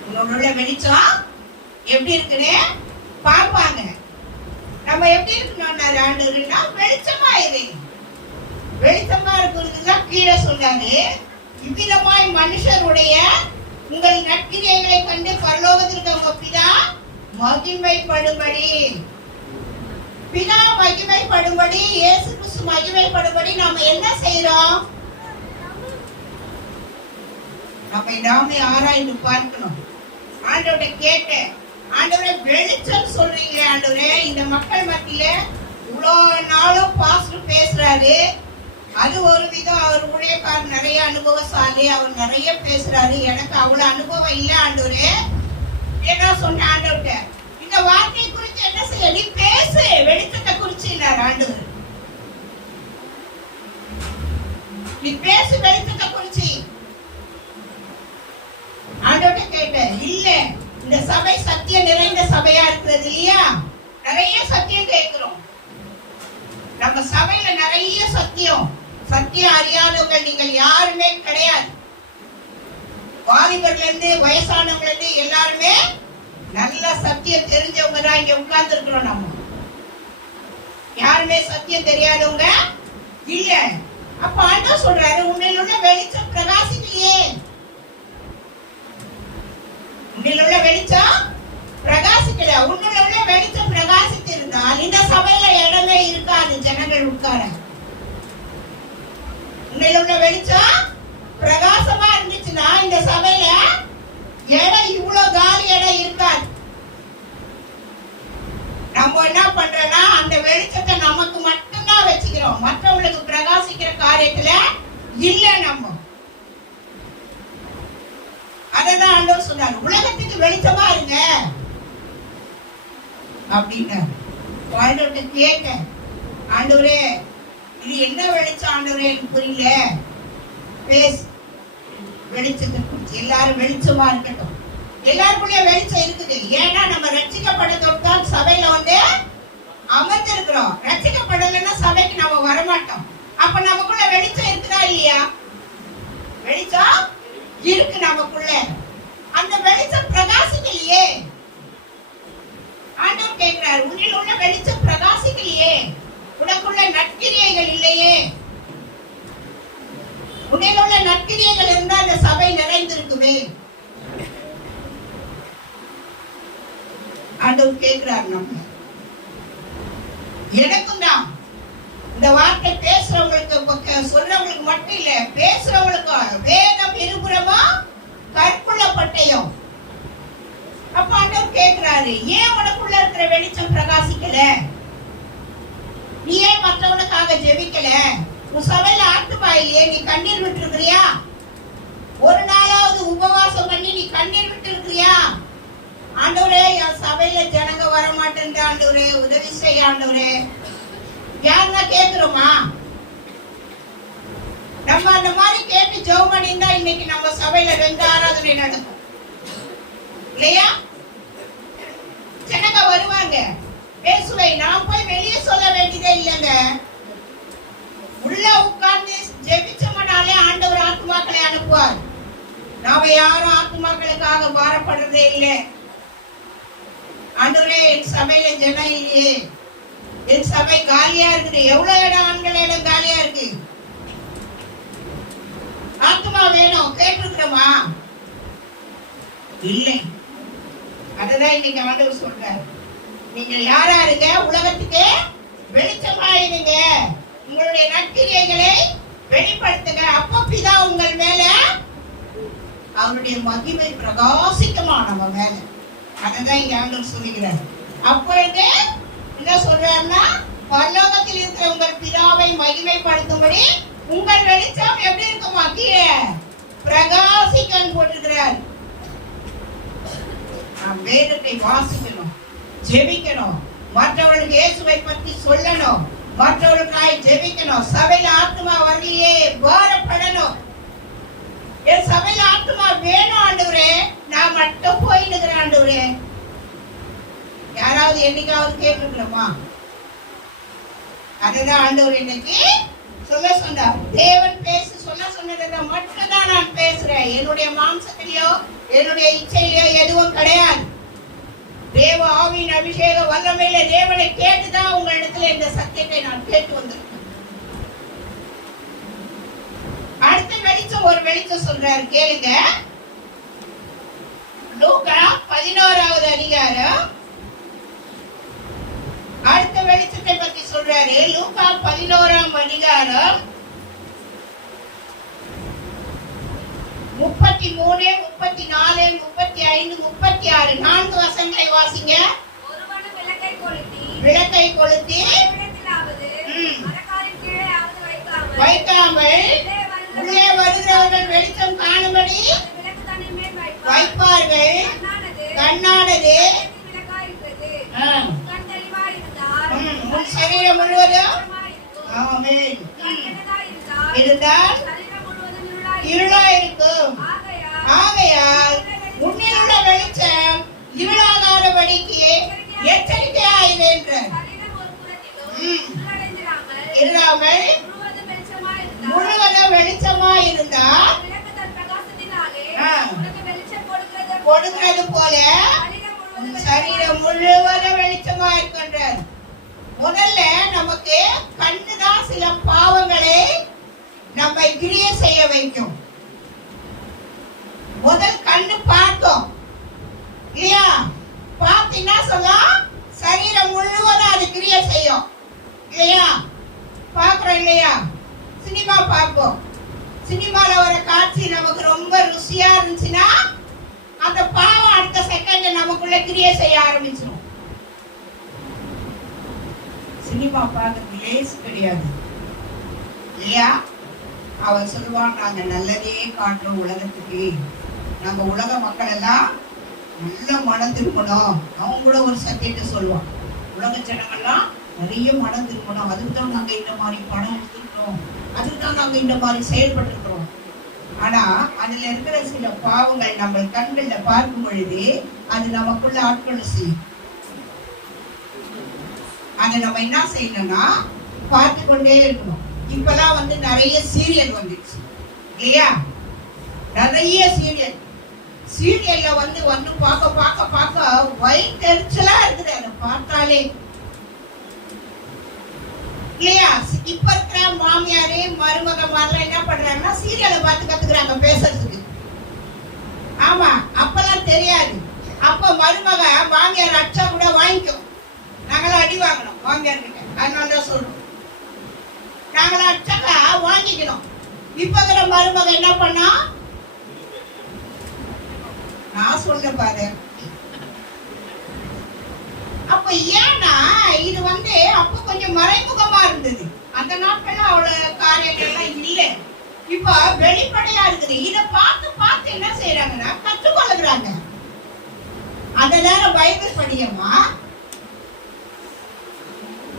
உன்னோட வெளிச்சம் எப்படி இருக்குன்னு பார்ப்பாங்க. நம்ம எப்படி இருக்கணும்னாரு ஆண்டவர்னா, வெளிச்சமா இரு. வெளிச்சமா இருக்கிறதுதான் கீழே சொன்னாரு, இவ்விதமாய் மனுஷருடைய உங்கள் நற்கிரியைகளை கண்டு பரலோகத்திற்கு அவங்க பிதா மகிமைப்படும்படி, பிதா மகிமைப்படும்படி, இயேசு கிறிஸ்து மகிமைப்படும்படி நாம என்ன செய்யறோம்? நம்ம நாமே ஆராய்ந்து பார்க்கணும். ஆண்டவரை கேட்டேன், ஆண்டவரே வெளிச்சம் சொல்றீங்க ஆண்டவரே, இந்த மக்கள் மத்தியில இவ்வளவு நாளும் பாஸ்டர் பேசுறாரு, அது ஒரு விதம். அவர் ஊழியக்காரர் நிறைய அனுபவசாலி, அவர் நிறைய பேசுறாரு, எனக்கு அவ்வளவு அனுபவம் இல்லை ஆண்டவரே. என்ன சொன்ன ஆண்டவர்கிட்ட, இந்த வார்த்தையை குறித்து என்ன செய்ய, நீ பேசு, வெளிச்சத்தை குறிச்சு ஆண்டவர், நீ பேசு வெளிச்சத்தை குறிச்சு. ஆண்டவர்கிட்ட கேட்டேன், இல்ல இந்த சபை சத்தியம் நிறைந்த சபையா இருக்கிறது இல்லையா? நிறைய சத்தியம் கேட்கிறோம். நம்ம சபையில நிறைய சத்தியம், சத்தியம் அறியாதவங்க நீங்கள் யாருமே கிடையாது. வாலிபர்ல இருந்து வயசானவங்க இருந்து எல்லாருமே நல்ல சத்தியம் தெரிஞ்சவங்க தான் இங்க உட்கார்ந்து இருக்கிறோம். நம்ம யாருமே சத்தியம் தெரியாதவங்க இல்ல. அப்ப ஆண்டவர் சொல்றாரு, உன்னில் உள்ள வெளிச்சம் பிரகாசிக்கலையே. உன்னில் உள்ள வெளிச்சம் பிரகாசிக்கல. உன்னில் உள்ள வெளிச்சம் பிரகாசித்து இருந்தால் இந்த சபையில இடமே இருக்காது, ஜனங்கள் உட்கார. உன்னில் உள்ள வெளிச்சம் பிரகாசமா இருந்துச்சுன்னா இந்த சபையில இடம் இவ்வளவு காலி இடம் இருக்காது. நம்ம என்ன பண்றோம்னா, அந்த வெளிச்சத்தை நமக்கு மட்டும்தான் வச்சுக்கிறோம், மற்றவங்களுக்கு பிரகாசிக்கிற காரியத்துல இல்ல. நம்ம அததான் ஆண்டவர் சொன்னாரு, உலகத்துக்கு வெளிச்சமா இருங்க அப்படின்னு. ஆண்டவர்கிட்ட கேட்க, ஆண்டவரே இது என்ன வெளிச்சம் ஆண்டவரே, எனக்கு புரியல, பேசு. வெளிச்சத்தை குறிச்சு எல்லாரும் வெளிச்சமா இருக்கட்டும். எல்லாருக்குள்ளே வெளிச்சம் இருக்குது. ஏன்னா நம்ம ரட்சிக்கப்பட்டதோடு தான் சபையில வந்து அமர்ந்திருக்கிறோம். ரட்சிக்கப்படலைன்னா சபைக்கு நாம வரமாட்டோம். அப்ப நமக்குள்ள வெளிச்சம் இருக்குதா இல்லையா? வெளிச்சம் இருக்கு நமக்குள்ள. அந்த வெளிச்சம் பிரகாசிக்கலையே. ஆண்டவர் கேட்கிறார், உன்னில் உள்ள வெளிச்சம் பிரகாசிக்கலையே, உனக்குள்ள நற்கிரியைகள் இல்லையே. உன்னில் உள்ள நற்கிரியைகள் இருந்தால் அந்த சபை நிறைந்திருக்குமே. ஆண்டவர் கேட்கிறார். நம்ம எனக்கும் தான் இந்த வார்த்தை பேசுறவங்களுக்கு சொல்றவங்களுக்கு மட்டும் இல்ல, பேசுறவங்களுக்கு வேதம் இருபுறமா கற்புள்ள பட்டயம். அப்ப ஆண்டவர் கேட்கிறாரு, ஏன் உனக்குள்ள இருக்கிற வெளிச்சம் பிரகாசிக்கல? நீ ஏன் மற்றவனுக்காக ஜெபிக்கல? உன் சபையில ஆத்துமா இல்லையே, நீ கண்ணீர் விட்டு இருக்கிறியா? ஒரு நாளாவது உபவாசம் பண்ணி நீ கண்ணீர் விட்டு இருக்கிறியா? ஆண்டவரே, என் சபையில ஜனங்க வர மாட்டேன் ஆண்டவரே, உதவி செய்ய ஆண்டவரே. யாருன்னா கேக்குறோமா? நம்ம அந்த மாதிரி கேட்டு ஜெபம் பண்ணியிருந்தா இன்னைக்கு நம்ம சபையில 2 ஆராதனை நடக்கும் இல்லையா? ஜனங்க வருவாங்க, பேசுவை. நான் போய் வெளியே சொல்ல வேண்டியதே இல்லைங்க. உள்ள உட்கார்ந்து ஜெபிச்சோம்னாலே ஆண்டவர் ஆத்துமாக்களை அனுப்புவார். நாம யாரும் ஆத்துமாக்களுக்காக பாரப்படுறதே இல்லை. ஆண்டவரே, என் சபையில ஜனம் இல்லையே, என் சபை காலியா இருக்குது. எவ்வளவு இடம், ஆண்கள் இடம் காலியா இருக்கு. ஆத்துமா வேணும், கேட்டிருக்கிறோமா? இல்லை. அதுதான் இன்னைக்கு ஆண்டவர் சொல்றாரு, நீங்கள் யாரா இருங்க, உலகத்துக்கு வெளிச்சமா இருங்க, உங்களுடைய நற்கிரியைகளை வெளிப்படுத்துங்க. அப்ப பிதா உங்கள் மேல அவருடைய மகிமை பிரகாசிக்குமா நம்ம மேல. அததான் இங்க ஆண்டவர் சொல்லுகிறார். அப்பொழுது என்ன சொல்றாருன்னா, பரலோகத்தில் இருக்கிற உங்கள் பிதாவை மகிமைப்படுத்தும்படி உங்கள் வெளிச்சம் எப்படி இருக்குமா? கீழே பிரகாசிக்கன்னு போட்டிருக்கிறார். நாம் வேதத்தை வாசிக்கணும், ஜெபிக்கணும், மற்றவர்களுக்கு இயேசுவை பற்றி சொல்லணும், மற்றவர்களுக்காய் ஜெபிக்கணும். சபையில ஆத்துமா வரலையே, பாரப்படணும். என் சபையில ஆத்துமா வேணும் ஆண்டவரே, நான் மட்டும் போயிடுகிறேன் ஆண்டவரே. யாராவது என்னைக்காவது கேட்டிருக்கிறோமா? அதுதான் ஆண்டவர் இன்னைக்கு சொல்ல சொன்னார். தேவன் பேச சொன்னதை மட்டும் தான் நான் பேசுறேன். என்னுடைய மாம்சத்திலேயோ என்னுடைய இச்சையிலேயோ எதுவும் கிடையாது. தேவ ஆவியின் அபிஷேக வல்லமையில தேவனை கேட்டுதான் உங்களிடத்துல இந்த சத்தியத்தை நான் கேட்டு வந்திருக்கேன். அடுத்த வெளிச்சம், ஒரு வெளிச்சம் சொல்றாரு, கேளுங்க. லூக்கா 11வது அதிகாரம் அடுத்த வெளிச்சத்தை பத்தி சொல்றாரு. லூக்கா 11ஆம் அதிகாரம் 33, 34, 35, 36 4 வசனங்களை வாசிங்க. ஒருவனும் விளக்கை கொளுத்தி வைக்காமல் உள்ளே வருகிறவர்கள் வெளிச்சம் காணும்படி வைப்பார்கள். கண்ணானது உன் சரீரம் முழுவதும் இருந்தால் இருளா இருக்கும். ஆகையால் உன்னில் உள்ள வெளிச்சம் இருளாகாதபடிக்கு எச்சரிக்கையாயிரு என்றார். இல்லாமல் முழுவதும் வெளிச்சமா இருந்தா கொடுக்கிறது போல உன் சரீரம் முழுவதும் வெளிச்சமா இருக்கின்றார். முதல்ல நமக்கு கண்ணுதான் சில பாவங்களை நம்மை கிரியை செய்ய வைக்கும். முதல் கண்ணு பார்த்தோம் இல்லையா? பார்த்தீங்கன்னா சொல்ல சரீரம் முழுவதும் அது கிரியை செய்யும் இல்லையா? பார்க்கிறோம் இல்லையா? சினிமா பார்ப்போம். சினிமால வர காட்சி நமக்கு ரொம்ப ருசியா இருந்துச்சுன்னா அந்த பாவம் அடுத்த செகண்ட் நமக்குள்ள கிரியை செய்ய ஆரம்பிச்சிடும். சினிமா பார்க்கறது லேஸ் கிடையாது இல்லையா? அவன் சொல்லுவான், நாங்க நல்லதே காட்டுறோம் உலகத்துக்கு, நம்ம உலக மக்கள் எல்லாம் நல்ல மனம் திரும்பணும். அவங்க கூட ஒரு சத்தியத்தை சொல்லுவான், உலக ஜனங்கள்லாம் நிறைய மனம் திரும்பணும், அதுக்கு தான் நாங்க இந்த மாதிரி படம் எடுத்துக்கிறோம், அதுக்கு தான் நாங்க இந்த மாதிரி செயல்பட்டுக்கிறோம். ஆனா அதுல இருக்கிற சில பாவங்கள் நம்ம கண்கள்ல பார்க்கும் பொழுது அது நமக்குள்ள ஆட்கள் செய்யும். அதை நம்ம என்ன செய்யணும்னா பார்த்து கொண்டே இருக்கணும். இப்பெல்லாம் வந்து நிறைய சீரியல் வந்துச்சு இல்லையா? நிறைய சீரியல்ல வந்து பார்க்க பார்க்க பார்க்க வயிற்றெரிச்சலா இருக்குது அதை பார்த்தாலே இல்லையா? இப்ப இருக்கிற மாமியாரே மருமக மாதிரிலாம் என்ன பண்றாங்கன்னா சீரியலை பார்த்து கத்துக்கிறாங்க பேசுறதுக்கு. ஆமா, அப்பெல்லாம் தெரியாது. அப்ப மருமக மாமியார் அச்சா கூட வாங்கிக்கும். நாங்களாம் அடி வாங்கணும் மாமியார் கிட்ட, அதனாலதான் சொல்றோம். நாங்களாம் அச்சாக்கா வாங்கிக்கணும். இப்ப இருக்கிற மருமக என்ன பண்ணா, நான் சொல்ல பாரு. அப்ப ஏன்னா இது வந்து அப்ப கொஞ்சம் மறைமுகமா இருந்தது. அந்த நாட்கள்ல அவ்வளவு காரியங்கள்லாம் இல்லை. இப்ப வெளிப்படையா இருக்குது. இத பார்த்து பார்த்து என்ன செய்யறாங்கன்னா கற்றுக்கொள்ளுறாங்க. அந்த நேரம் பைபிள் படியமா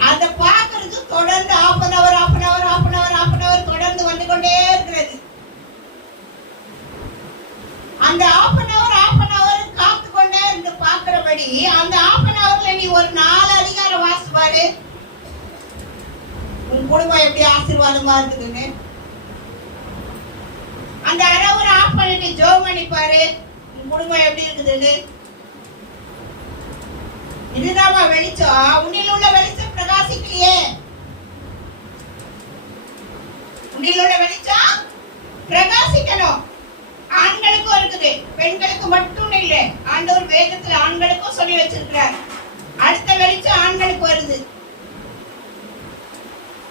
அத பாக்குறது தொடர்ந்து half an hour தொடர்ந்து வந்து கொண்டே இருக்கிறது. அந்த half an hour காத்து கொண்டே இருந்து பாக்குறபடி அந்த half an hourல நீ ஒரு 4 அதிகாரம் வாசி பாரு, உன் குடும்பம் எப்படி ஆசீர்வாதமா இருக்குதுன்னு. அந்த அரை ஒரு ஆஃப் பண்ணிட்டு ஜெபம் பண்ணி பாரு, உன் குடும்பம் எப்படி இருக்குதுன்னு. இதுதாமா வெளிச்சம். உன்னில் உள்ள வெளிச்சம் பிரகாசிக்கலையே. உன்னில் உள்ள வெளிச்சம் பிரகாசிக்கணும். ஆண்களுக்கும் இருக்குது, பெண்களுக்கு மட்டும் இல்லை. ஆண்டவர் வேதத்துல ஆண்களுக்கும் சொல்லி வச்சிருக்கிறார். அடுத்த வெளிச்சம் ஆண்களுக்கு வருது.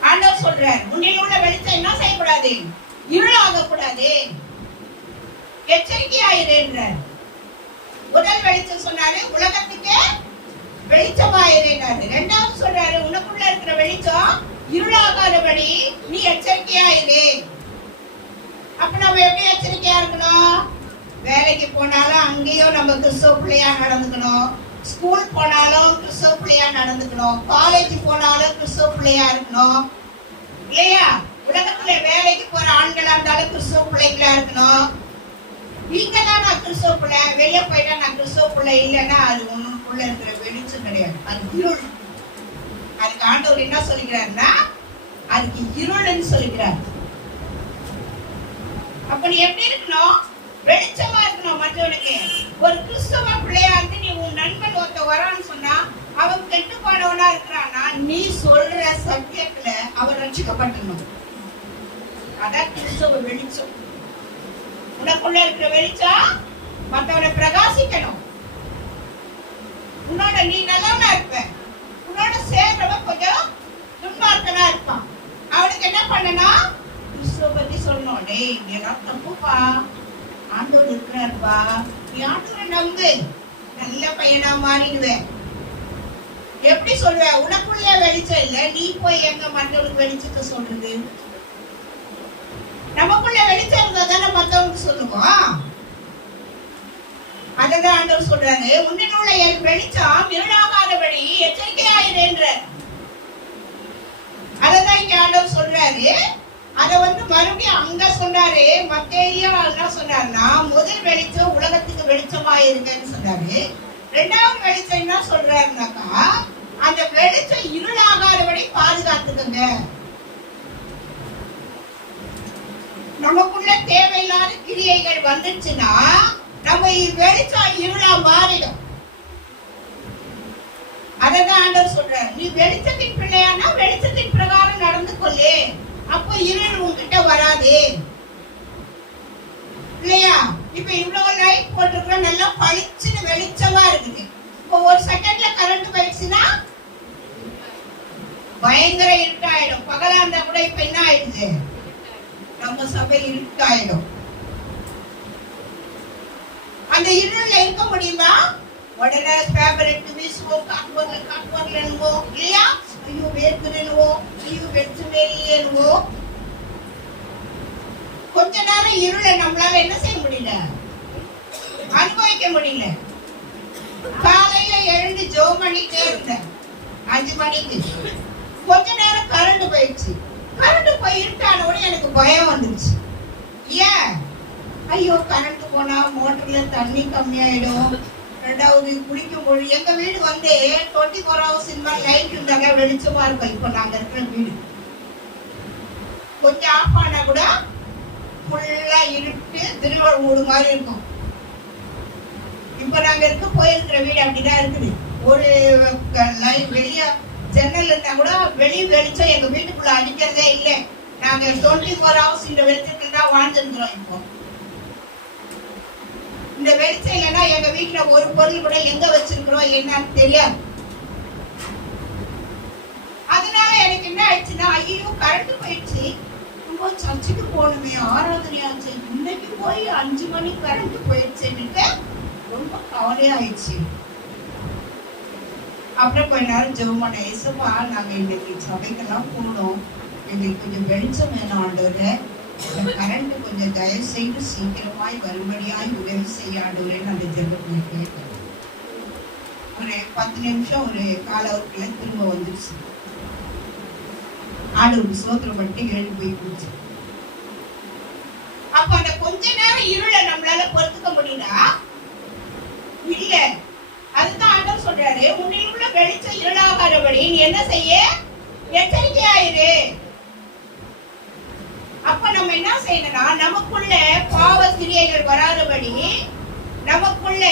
ஆண்டவர் சொல்றார், உன்னில் உள்ள வெளிச்சம் என்ன செய்யக்கூடாது, இருளாக கூடாது, எச்சரிக்கையாயிருன்றார். முதல் வெளிச்சம் சொன்னாரு உலகத்துக்கு வெளிச்சமாயிருந்தாரு. இரண்டாவது சொல்றாரு உனக்குள்ள இருக்கிற வெளிச்சம் இருளாகாதபடி நீ எச்சரிக்கையாயிரு. அப்ப நம்ம எப்படி எச்சரிக்கையா இருக்கணும்? வேலைக்கு போனாலும் அங்கேயும் நம்ம கிறிஸ்தவ பிள்ளையா நடந்துக்கணும். ஸ்கூல் போனாலும் கிறிஸ்தவ பிள்ளையா நடந்துக்கணும். காலேஜ் போனாலும் கிறிஸ்தவ பிள்ளையா இருக்கணும் இல்லையா? உலகத்துல வேலைக்கு போற ஆண்களா இருந்தாலும் கிறிஸ்தவ பிள்ளைகளா இருக்கணும். நீங்க தான் நான் கிறிஸ்தவ பிள்ளை, வெளியே போயிட்டா நான் கிறிஸ்தவ பிள்ளை இல்லைன்னா அது உள்ள இருக்கிற வெளிச்சம் கிடையாது, அது இருள். அதுக்கு ஆண்டவர் என்ன சொல்லுகிறாருன்னா அதுக்கு இருள்னு சொல்லுகிறார். அப்ப நீ எப்படி இருக்கணும்? வெளிச்சமா இருக்கணும் மற்றவனுக்கு. ஒரு கிறிஸ்தவ பிள்ளையா இருந்து நீ உன் நண்பன் ஒருத்த வரான்னு சொன்னா அவன் கெட்டு போனவனா இருக்கிறான்னா நீ சொல்ற சப்ஜெக்ட்ல அவன் ரட்சிக்கப்பட்டணும். அதான் கிறிஸ்தவ வெளிச்சம். உனக்குள்ள இருக்கிற வெளிச்சம் மற்றவனை பிரகாசிக்கணும். உன்னோட நீ நல்லவனா இருப்ப, உன்னோட சேர்றவன் கொஞ்சம் துன்மார்க்கனா இருப்பான். அவனுக்கு என்ன பண்ணணும்? கிறிஸ்துவ பத்தி சொல்லணும். டேய் இதெல்லாம் தப்புப்பா, ஆண்டவர் இருக்கிறாருப்பா, நீ ஆண்டவரை நம்பு, நல்ல பையனா மாறிடுவேன். எப்படி சொல்ற? உனக்குள்ளே வெளிச்சம் இல்ல, நீ போய் எங்க மற்றவனுக்கு வெளிச்சத்தை சொல்றது? நமக்குள்ள வெளிச்சம் இருந்தா தானே மற்றவனுக்கு சொல்லுவோம். அதுதான் ஆண்டவர் சொல்றாரு, உன்னினுள்ள வெளிச்சம் இருளாகாதபடி எச்சரிக்கையாயிரு. அததான் இங்க ஆண்டவர் சொல்றாரு. அத வந்து மறுபடியும் அங்க சொன்னாரு. மத்தேயு என்ன சொன்னாருன்னா முதல் வெளிச்சம் உலகத்துக்கு வெளிச்சமாயிருங்கன்னு சொன்னாரு. ரெண்டாவது வெளிச்சம் என்ன சொல்றாருனாக்கா அந்த வெளிச்சம் இருளாகாதபடி பாதுகாத்துக்கங்க. நமக்குள்ள தேவையில்லாத கிரியைகள் வந்துச்சுன்னா நம்ம வெளிச்சம் இருளா மாறிடும். அததான் ஆண்டவர் சொல்றாரு, நீ வெளிச்சத்தின் பிள்ளையானா வெளிச்சத்தின் பிரகாரம் நடந்து கொள்ளு, அப்ப இருள் உன்கிட்ட வராது இல்லையா? இப்ப இவ்வளவு லைட் போட்டுருக்க நல்லா பளிச்சுன்னு வெளிச்சமா இருக்குது. இப்போ ஒரு செகண்ட்ல கரண்ட் போயிடுச்சுன்னா பயங்கர இருட்டாயிடும். பகலா இருந்தா கூட இப்ப என்ன ஆயிடுது, நம்ம சபை இருட்டாயிடும். அந்த இருள்ல இருக்க முடியுமா? உடனே பேப்பர் எடுத்து வீசுவோம், காட்டுவாங்கன்னுவோம் இல்லையா? ஐயோ வேர்க்குதுன்னுவோம், ஐயோ வெளிச்சமே இல்லையேன்னுவோம். கொஞ்ச நேரம் இருளை நம்மளால என்ன செய்ய முடியல, அனுபவிக்க முடியல. காலையில எழுந்து ஜெபம் பண்ணிட்டே இருந்தேன் 5 மணிக்கு. கொஞ்ச நேரம் கரண்ட் போயிடுச்சு. கரண்ட் போய் இருட்டான உடனே எனக்கு பயம் வந்துருச்சு. ஏன்? ஐயோ கரண்ட் போனா மோட்டர்ல தண்ணி கம்மியாயிடும், ரெண்டாவது குளிக்கும் பொழுது எங்க வீடு வந்து 24 hours இந்த மாதிரி லைட் இருந்தாங்க, வெளிச்சமா இருக்கும். இப்போ நாங்க இருக்கிற வீடு கொஞ்சம் ஆஃப் ஆனா கூட ஃபுல்லா இருட்டு திருவள்ளுவர் மூடு மாதிரி இருக்கும். இப்ப நாங்க போயிருக்கிற வீடு அப்படிதான் இருக்குது. ஒரு வெளிய ஜன்னல் இருந்தா கூட வெளி வெளிச்சம் எங்க வீட்டுக்குள்ள அடிக்கிறதே இல்லை. நாங்க 24 hours இந்த வெளிச்சத்துல தான் வாழ்ந்துருக்கிறோம். இப்போ இந்த வெளிச்சம் இல்லைன்னா எங்க வீட்டுல ஒரு பொருள் கூட எங்க வச்சிருக்கிறோம் என்னன்னு தெரியாது. அதனால எனக்கு என்ன ஆயிடுச்சுன்னா, ஐயோ கரண்ட் போயிடுச்சு, நம்ம சர்ச்சுக்கு போகணுமே, ஆராதனையாச்சு, இன்னைக்கு போய் 5 மணிக்கு கரண்ட் போயிடுச்சுன்னு ரொம்ப கவலையாயிடுச்சு. அப்புறம் கொஞ்ச நேரம் ஜெபம் பண்ண, ஏசப்பா நாங்க இன்னைக்கு சபைக்கெல்லாம் போனோம், எங்களுக்கு கொஞ்சம் வெளிச்சம் வேணும் ஆண்டவரே, கரண்ட் கொஞ்சம் தயவு செய்து சீக்கிரமாய் வரும்படியாய் உதவி செய்ய ஆண்டவரேன்னு அந்த ஜெபத்தை கேட்டேன். ஒரு 10 நிமிஷம் ஒரு காலவருக்குள்ள திரும்ப வந்துருச்சு. ஆண்டவருக்கு சோத்திரம் பண்ணிட்டு எழுதி போய் குடிச்சு. அப்ப அந்த கொஞ்ச நேரம் இருளை நம்மளால பொறுத்துக்க முடியுதா? இல்ல. அதுதான் ஆண்டவர் சொல்றாரு, உன்னில் உள்ள வெளிச்சம் இருளாகாதபடி நீ என்ன செய்ய, எச்சரிக்கையாயிரு. அப்ப நம்ம என்ன செய்யணும்னா, நமக்குள்ள பாவ கிரியைகள் வராதபடி, நமக்குள்ள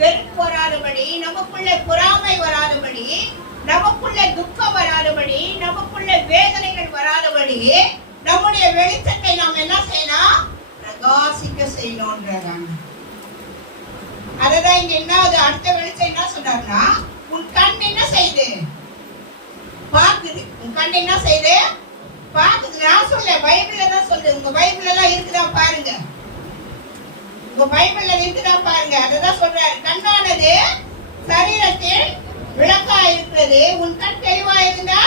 வெறுப்பு வராதபடி, நமக்குள்ள பொறாமை வராதபடி, நமக்குள்ள துக்கம் வராதபடி, நமக்குள்ள வேதனைகள் வராதபடி நம்முடைய வெளிச்சத்தை நாம் என்ன செய்யணும், பிரகாசிக்க செய்யணும்ன்றாங்க. அததான் இங்க என்ன அடுத்த வெளிச்சம் என்ன சொல்றாருன்னா, உன் கண் என்ன செய்யுது, பாக்குது. உன் கண் என்ன செய்யுது, பாக்குது. நான் சொல்ல பைபிள்ல தான் சொல்றேன். உங்க பைபிள் எல்லாம் இருக்குதா பாருங்க, உங்க பைபிள்ல இருக்குதா பாருங்க. அததான் சொல்றாரு, கண்ணானது சரீரத்தில் விளக்கா இருக்கிறது. உன் கண் தெளிவா இருந்தா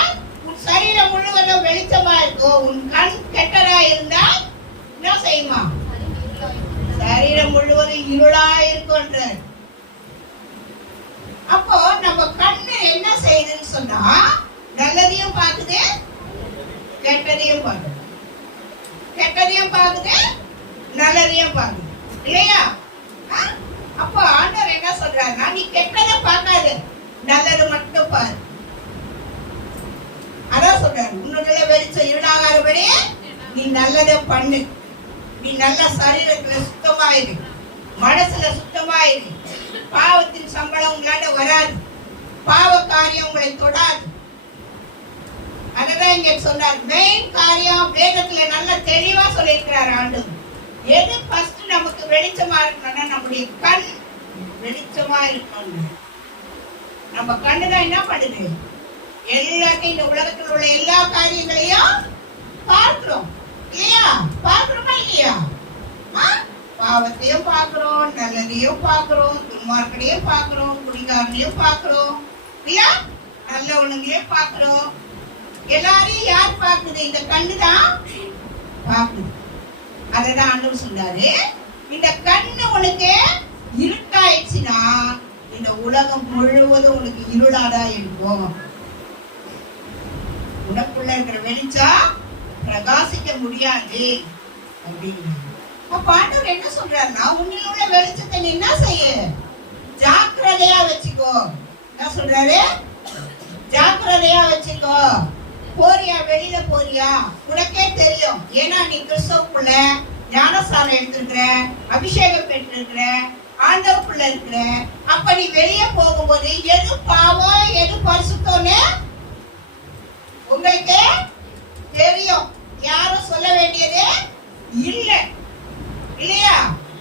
உன் சரீரம் முழுவதும் வெளிச்சமா இருக்கும். உன் கண் கெட்டதா இருந்தா என்ன செய்யுமா, சரீரம் முழுவதும் இருளா இருக்கும்ன்ற. அப்போ நம்ம கண்ணு என்ன செய்யுதுன்னு சொன்னா, நல்லதையும் பாக்குது, கெட்டதையும் பாக்குது, கெட்டதையும் பாக்குது, நல்லதையும் பாக்குது, இல்லையா? அப்போ ஆண்டவர் என்ன சொல்றாருன்னா, நீ கெட்டதை பார்க்காது, நல்லது மட்டும் பாரு. அதான் சொல்றாரு, உன்னுடைய வெளிச்சம் இருளாகாதபடி நீ நல்லதை பண்ணு. நீ நல்ல சரீரத்துல சுத்தமாயிரு, மனசுல சுத்தமாயிரு. பாவத்தின் சம்பளம் உங்களால வராது, பாவ காரியம் உங்களை தொடாது. அததான் இங்க சொன்னார். மெயின் காரியம் வேதத்துல நல்ல தெளிவா சொல்லியிருக்கிறார் ஆண்டவர். எது ஃபர்ஸ்ட் நமக்கு வெளிச்சமா இருக்கணும்னா, நம்முடைய கண் வெளிச்சமா இருக்கணும். நம்ம கண்ணுதான் என்ன பண்ணுது, எல்லாத்தையும் இந்த உலகத்தில் உள்ள எல்லா காரியங்களையும் பார்க்கிறோம், இல்லையா? பார்க்கிறோமா இல்லையா? பாவத்தையும் பார்க்கிறோம், நல்லதையும் பார்க்கிறோம், துன்மார்க்கனையும் பார்க்கிறோம், குடிகாரனையும் பார்க்கிறோம், இல்லையா? நல்லவனுங்களையும் பார்க்கிறோம். எல்லாரையும் யார் பார்க்குது? இந்த கண்ணுதான் பார்க்குது. அததான் ஆண்டவர் சொன்னாரு, இந்த கண்ணு உனக்கு இருட்டாயிடுச்சுன்னா இந்த உலகம் முழுவதும் உனக்கு இருளாதான் இருக்கும். உனக்குள்ள இருக்கிற வெளிச்சம் பிரகாசிக்க முடியாது அப்படின்னு. அப்ப ஆண்டவர் என்ன சொல்றாருன்னா, உன்னில் உள்ள வெளிச்சத்தை நீ என்ன செய்ய, ஜாக்கிரதையா வச்சுக்கோ. என்ன சொல்றாரு, ஜாக்கிரதையா வச்சுக்கோ. போறியா, வெளியில போறியா, உனக்கே தெரியும். ஏன்னா நீ கிறிஸ்துவுக்குள்ள ஞானஸ்நானம் எடுத்திருக்கிற, அபிஷேகம் பெற்றிருக்கிற, ஆண்டவருக்குள்ள இருக்கிற. அப்ப நீ வெளியே போகும்போது எது பாவம் எது பரிசுத்தம்னு உங்களுக்கு தெரியும். யாரும் சொல்ல வேண்டியது இல்லை, இல்லையா?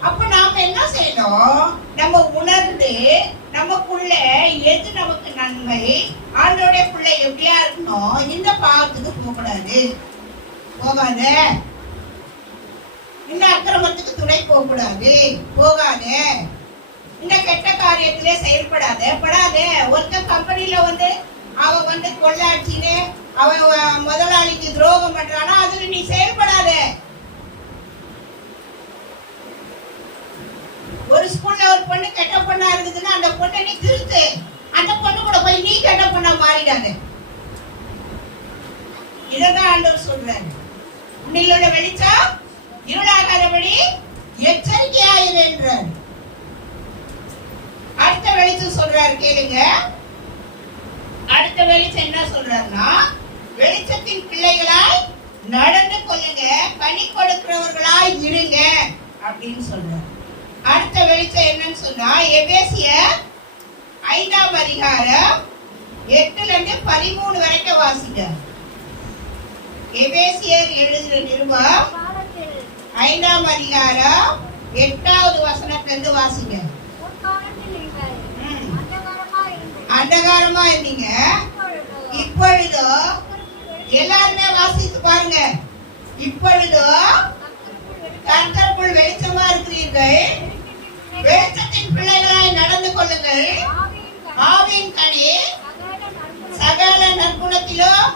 அப்ப நாம என்ன செய்யணும், நம்ம உணர்ந்து நமக்குள்ள எது நமக்கு நன்மை, ஆண்டோடைய பிள்ளை எப்படியா இருக்கணும், இந்த பாவத்துக்கு போகக்கூடாது, போகாத. இந்த அக்கிரமத்துக்கு துணை போகக்கூடாது, போகாத. இந்த கெட்ட காரியத்திலே செயல்படாத, படாத. ஒருத்தர் கம்பெனில அவன் கொள்ளாட்சின்னு அவன் முதலாளிக்கு துரோகம் பண்றானா, அதுல நீ செயல்படாத. ஒரு ஸ்கூல்ல ஒரு பொண்ணு கெட்ட பொண்ணா இருக்குதுன்னா அந்த பொண்ணை நீ திருத்து. அந்த பொண்ணு கூட போய் நீ கெட்ட பொண்ணா மாறிடாத. இதான் ஆண்டவர் சொல்றாரு, உன்னிலோட வெளிச்சம் இருளாகாதபடி எச்சரிக்கையாயிரு என்றார். அடுத்த அடுத்து சொல்றாரு கேளுங்க. அடுத்த வெளிச்சம் என்ன சொல்றாருன்னா, வெளிச்சத்தின் பிள்ளைகளாய் நடந்து கொள்ளுங்க, கனி கொடுக்கிறவர்களாய் இருங்க அப்படின்னு சொல்றாரு. அடுத்த வெளிச்சம் என்னன்னு சொன்னா, எபேசியர் 5ஆம் அதிகாரம் 8ல இருந்து 13 வரைக்கும் வாசிங்க. எபேசியர் எழுதின நிருபம் 5ஆம் அதிகாரம் 8வது வசனத்திலிருந்து வாசிங்க. அந்தகாரமா இருந்தீங்க, இப்பொழுதோ எல்லாருமே வாசித்து பாருங்க. இப்பொழுதோ கர்த்தருக்குள் வெளிச்சமா இருக்கிறீர்கள், வெளிச்சத்தின் பிள்ளைகளாய் நடந்து கொள்ளுங்கள். ஆவியின் கனி சகல நற்குணத்திலும்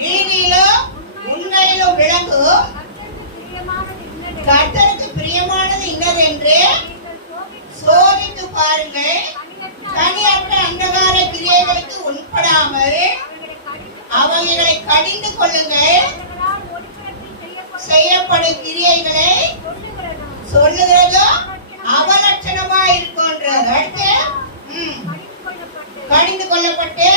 நீதியிலும் உண்மையிலும் விளங்கும். கர்த்தருக்கு பிரியமானது இன்னதென்று சோதித்து பாருங்கள். கனியற்ற அந்தகார கிரியைகளுக்கு உட்படாமல் அவைகளை கடிந்து கொள்ளுங்கள். செய்யப்படும் கிரியைகளை சொல்லுகிறதும் அவலட்சணமா இருக்கின்றது. அடுத்து கடிந்து கொள்ளப்பட்டு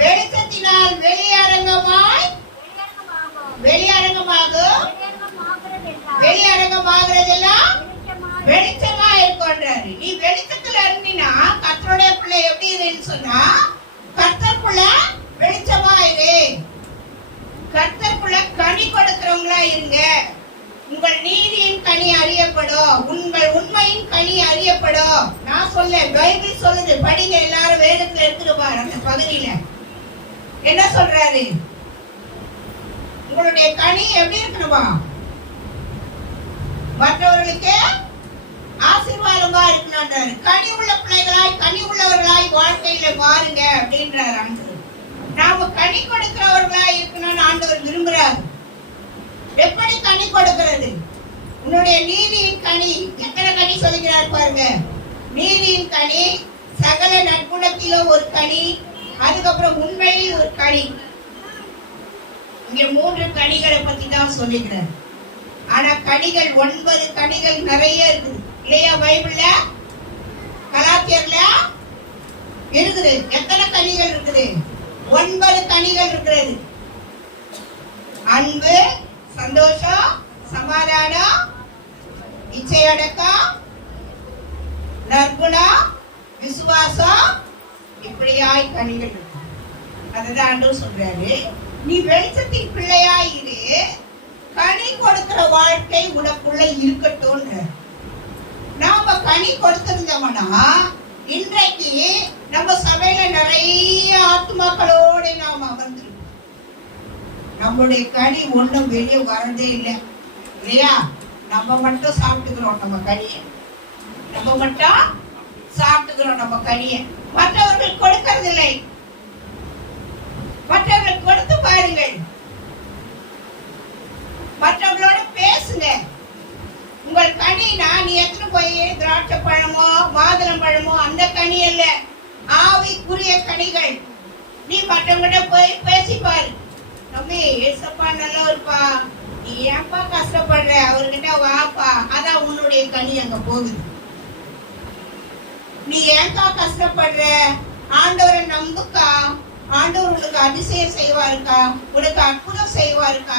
வெளிச்சத்தினால் வெளியரங்கமாகிறதெல்லாம் வெளிச்சமா இருக்கின்றது. நீ வெளிச்சத்துல இருந்தீனா கர்த்தருடைய பிள்ளை எப்படி இருன்னு சொன்னா, கர்த்தருக்குள்ள வெளிச்சமா இரு, கர்த்தருக்குள்ள கனி கொடுக்கிறவங்களா இருங்க. உங்கள் நீதியின் கனி அறியப்படும், உங்கள் உண்மையின் கனி அறியப்படும். நான் சொல்ல பைபிள் சொல்லுது, படிங்க எல்லாரும், வேதத்துல இருக்குது பாரு. அந்த பகுதியில என்ன சொல்றாரு, உங்களுடைய கனி எப்படி இருக்கணுமா, மற்றவர்களுக்கு ஆசீர்வாதமா இருக்கணும். கனி உள்ள பிள்ளைகளாய் கனி உள்ளவர்களாய் வாழ்க்கையில பாருங்க அப்படின்றார் ஆண்டவர். நாம கனி கொடுக்கிறவர்களாய் இருக்கணும்னு ஆண்டவர் விரும்புறாரு. எப்படி கனி கொடுக்கிறது? உன்னுடைய நீதியின் கனி. எத்தனை கனி சொல்லுகிறார் பாருங்க. நீதியின் கனி, சகல நற்குணத்திலும் ஒரு கனி, அதுக்கப்புறம் உண்மையில் ஒரு கனி. இங்க 3 கனிகளை பத்தி தான் சொல்லுகிறார். ஆனா கனிகள் 9 கனிகள் நிறைய இருக்குது இல்லையா? பைபிள்ல கலாத்தியர்ல இருக்குது. எத்தனை கனிகள் இருக்குது? 9 கனிகள் இருக்கிறது. அன்பு, சந்தோஷம், சமாதானம், இச்சையடக்கம், நற்குணம், விசுவாசம், இப்படியாய் கனிகள் இருக்கு. அதுதான் ஆண்டவர் சொல்றாரு, நீ வெளிச்சத்தின் பிள்ளையாய் இரு, கனி கொடுக்கிற வாழ்க்கை உனக்குள்ள இருக்கட்டும். நாம கனி கொடுத்திருந்தோம்னா இன்றைக்கு நம்ம சபையில நிறைய ஆத்மாக்களோட நாம் அமர்ந்திருக்கோம். நம்மளுடைய கனி ஒண்ணும் வெளியே வரதே இல்லை இல்லையா? நம்ம மட்டும் சாப்பிட்டுக்கிறோம் நம்ம கனியை, நம்ம மட்டும் சாப்பிட்டுக்கிறோம் நம்ம கனியை. மற்றவர்கள் கொடுக்கறதில்லை. மற்றவர்கள் கொடுத்து பாருங்கள், மற்றவர்களோட பேசுங்க. உங்கள் கனினா நீ எத்தனை போய் திராட்சை பழமோ மாதுளம் பழமோ அந்த கனி அல்ல, ஆவிக்குரிய கனிகள். நீ மற்றவங்கிட்ட போய் பேசிப்பாரு, தம்பி ஏசப்பா நல்லவர்ப்பா, நீ ஏன்பா கஷ்டப்படுற, அவர்கிட்ட வாப்பா. அதான் உன்னுடைய கனி அங்க போகுது. நீ ஏன்பா கஷ்டப்படுற, ஆண்டவரை நம்புக்கா, ஆண்டவர் உனக்கு அதிசயம் செய்வாருக்கா, உனக்கு அற்புதம் செய்வாருக்கா,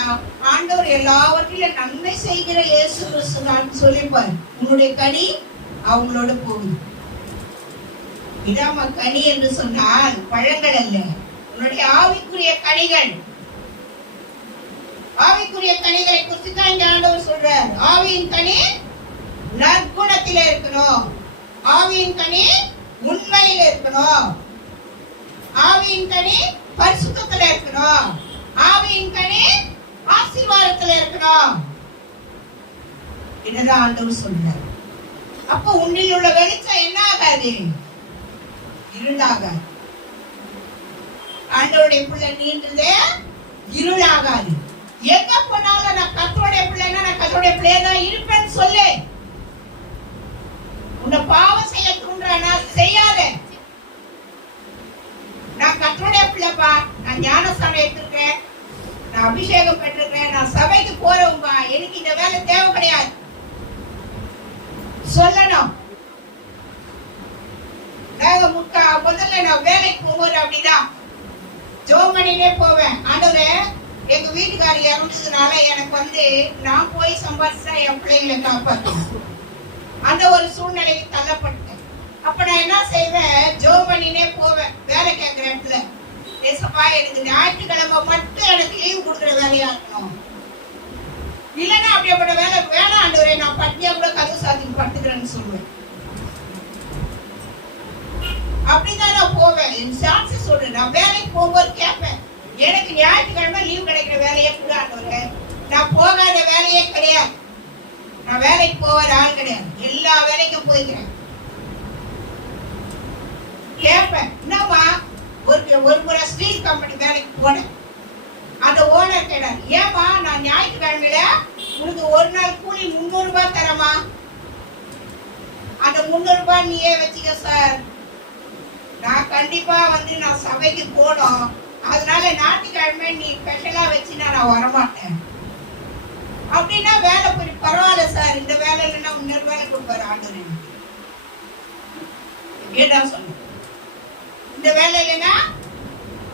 ஆண்டவர் எல்லாவற்றிலும் நன்மை செய்கிற இயேசு கிறிஸ்துதான் சொல்லிப்பாரு. உன்னுடைய கனி அவங்களோட போகுது. இதாம கனி என்று சொன்னால் பழங்கள் அல்ல, உன்னுடைய ஆவிக்குரிய கனிகள். ஆவிக்குரிய கனிகளை குறித்து தான் இங்க ஆண்டவர் சொல்றார். ஆவியின் கனி நற்குணத்தில இருக்கணும், ஆவியின் கனி உண்மையில இருக்கணும், ஆவியின் கனி பரிசுத்தத்துல இருக்கணும், ஆவியின் கனி ஆசீர்வாதத்துல இருக்கணும். இதுதான் ஆண்டவர் சொல்றார். அப்ப உன்னில் உள்ள வெளிச்சம் என்ன ஆகாது? இருளாகாது. ஆண்டவருடைய பிள்ளை நீண்டது இருளாகாது. எங்க போனாலும் நான் கர்த்தருடைய பிள்ளைன்னா நான் கர்த்தருடைய பிள்ளையா தான் இருப்பேன்னு சொல்லு. உன்னை பாவம் செய்ய தூண்டுறானா செய்யாத. நான் கர்த்தருடைய பிள்ளைப்பா, நான் ஞானஸ்தானம் எடுத்திருக்கேன், நான் அபிஷேகம் பெற்றிருக்கேன், நான் சபைக்கு போறவன்பா, எனக்கு இந்த வேலை தேவை கிடையாது சொல்லணும். முதல்ல நான் வேலைக்கு போகும்போது அப்படிதான் ஜெபம் பண்ணிட்டே போவேன். ஆண்டவரே, எங்க வீட்டுக்காரர் இறந்ததுனால எனக்கு நான் போய் சம்பாதிச்சா என் பிள்ளைங்களை காப்பாற்றணும். அந்த ஒரு சூழ்நிலைக்கு தள்ளப்பட்டேன். அப்ப நான் என்ன செய்வேன், ஜெபம் பண்ணினே போவேன். வேலை கேட்கிற இடத்துல, ஏசப்பா எனக்கு ஞாயிற்றுக்கிழமை மட்டும் எனக்கு லீவ் கொடுக்குற வேலையா இருக்கணும், இல்லைன்னா அப்படிப்பட்ட வேலை வேணாம் ஆண்டவரே, நான் பட்டியா கூட கதவு சாத்திட்டு படுத்துக்கிறேன்னு சொல்லுவேன். அப்படிதான் நான் போவேன். என் சாட்சி சொல்றேன். நான் வேலைக்கு போகும்போது கேட்பேன், எனக்கு ஞாயிற்றுக்கிழமை லீவ் கிடைக்கிற வேலையே கூட ஆண்டவரே, நான் போகாத வேலையே கிடையாது, நான் வேலைக்கு போகாத ஆள் கிடையாது, எல்லா வேலைக்கும் போய்க்கிறேன். கேட்பேன், என்னம்மா ஒரு முறை ஸ்டீல் கம்பெனி வேலைக்கு போனேன். அந்த ஓனர் கேட்டார், ஏமா நான் ஞாயிற்றுக்கிழமையில உனக்கு ஒரு நாள் கூலி 300 ரூபாய் தரமா, அந்த 300 ரூபாய் நீயே வச்சுக்க சார், நான் கண்டிப்பா நான் சபைக்கு போனோம், அதனால ஞாயிற்றுக்கிழமை நீ ஸ்பெஷலா வச்சுனா நான் வரமாட்டேன் அப்படின்னா வேலை போய் பரவாயில்ல சார், இந்த வேலை இல்லைன்னா இன்னொரு வேலை கொடுப்பாரு ஆண்டவர். கேட்டா சொன்ன இந்த வேலை இல்லைன்னா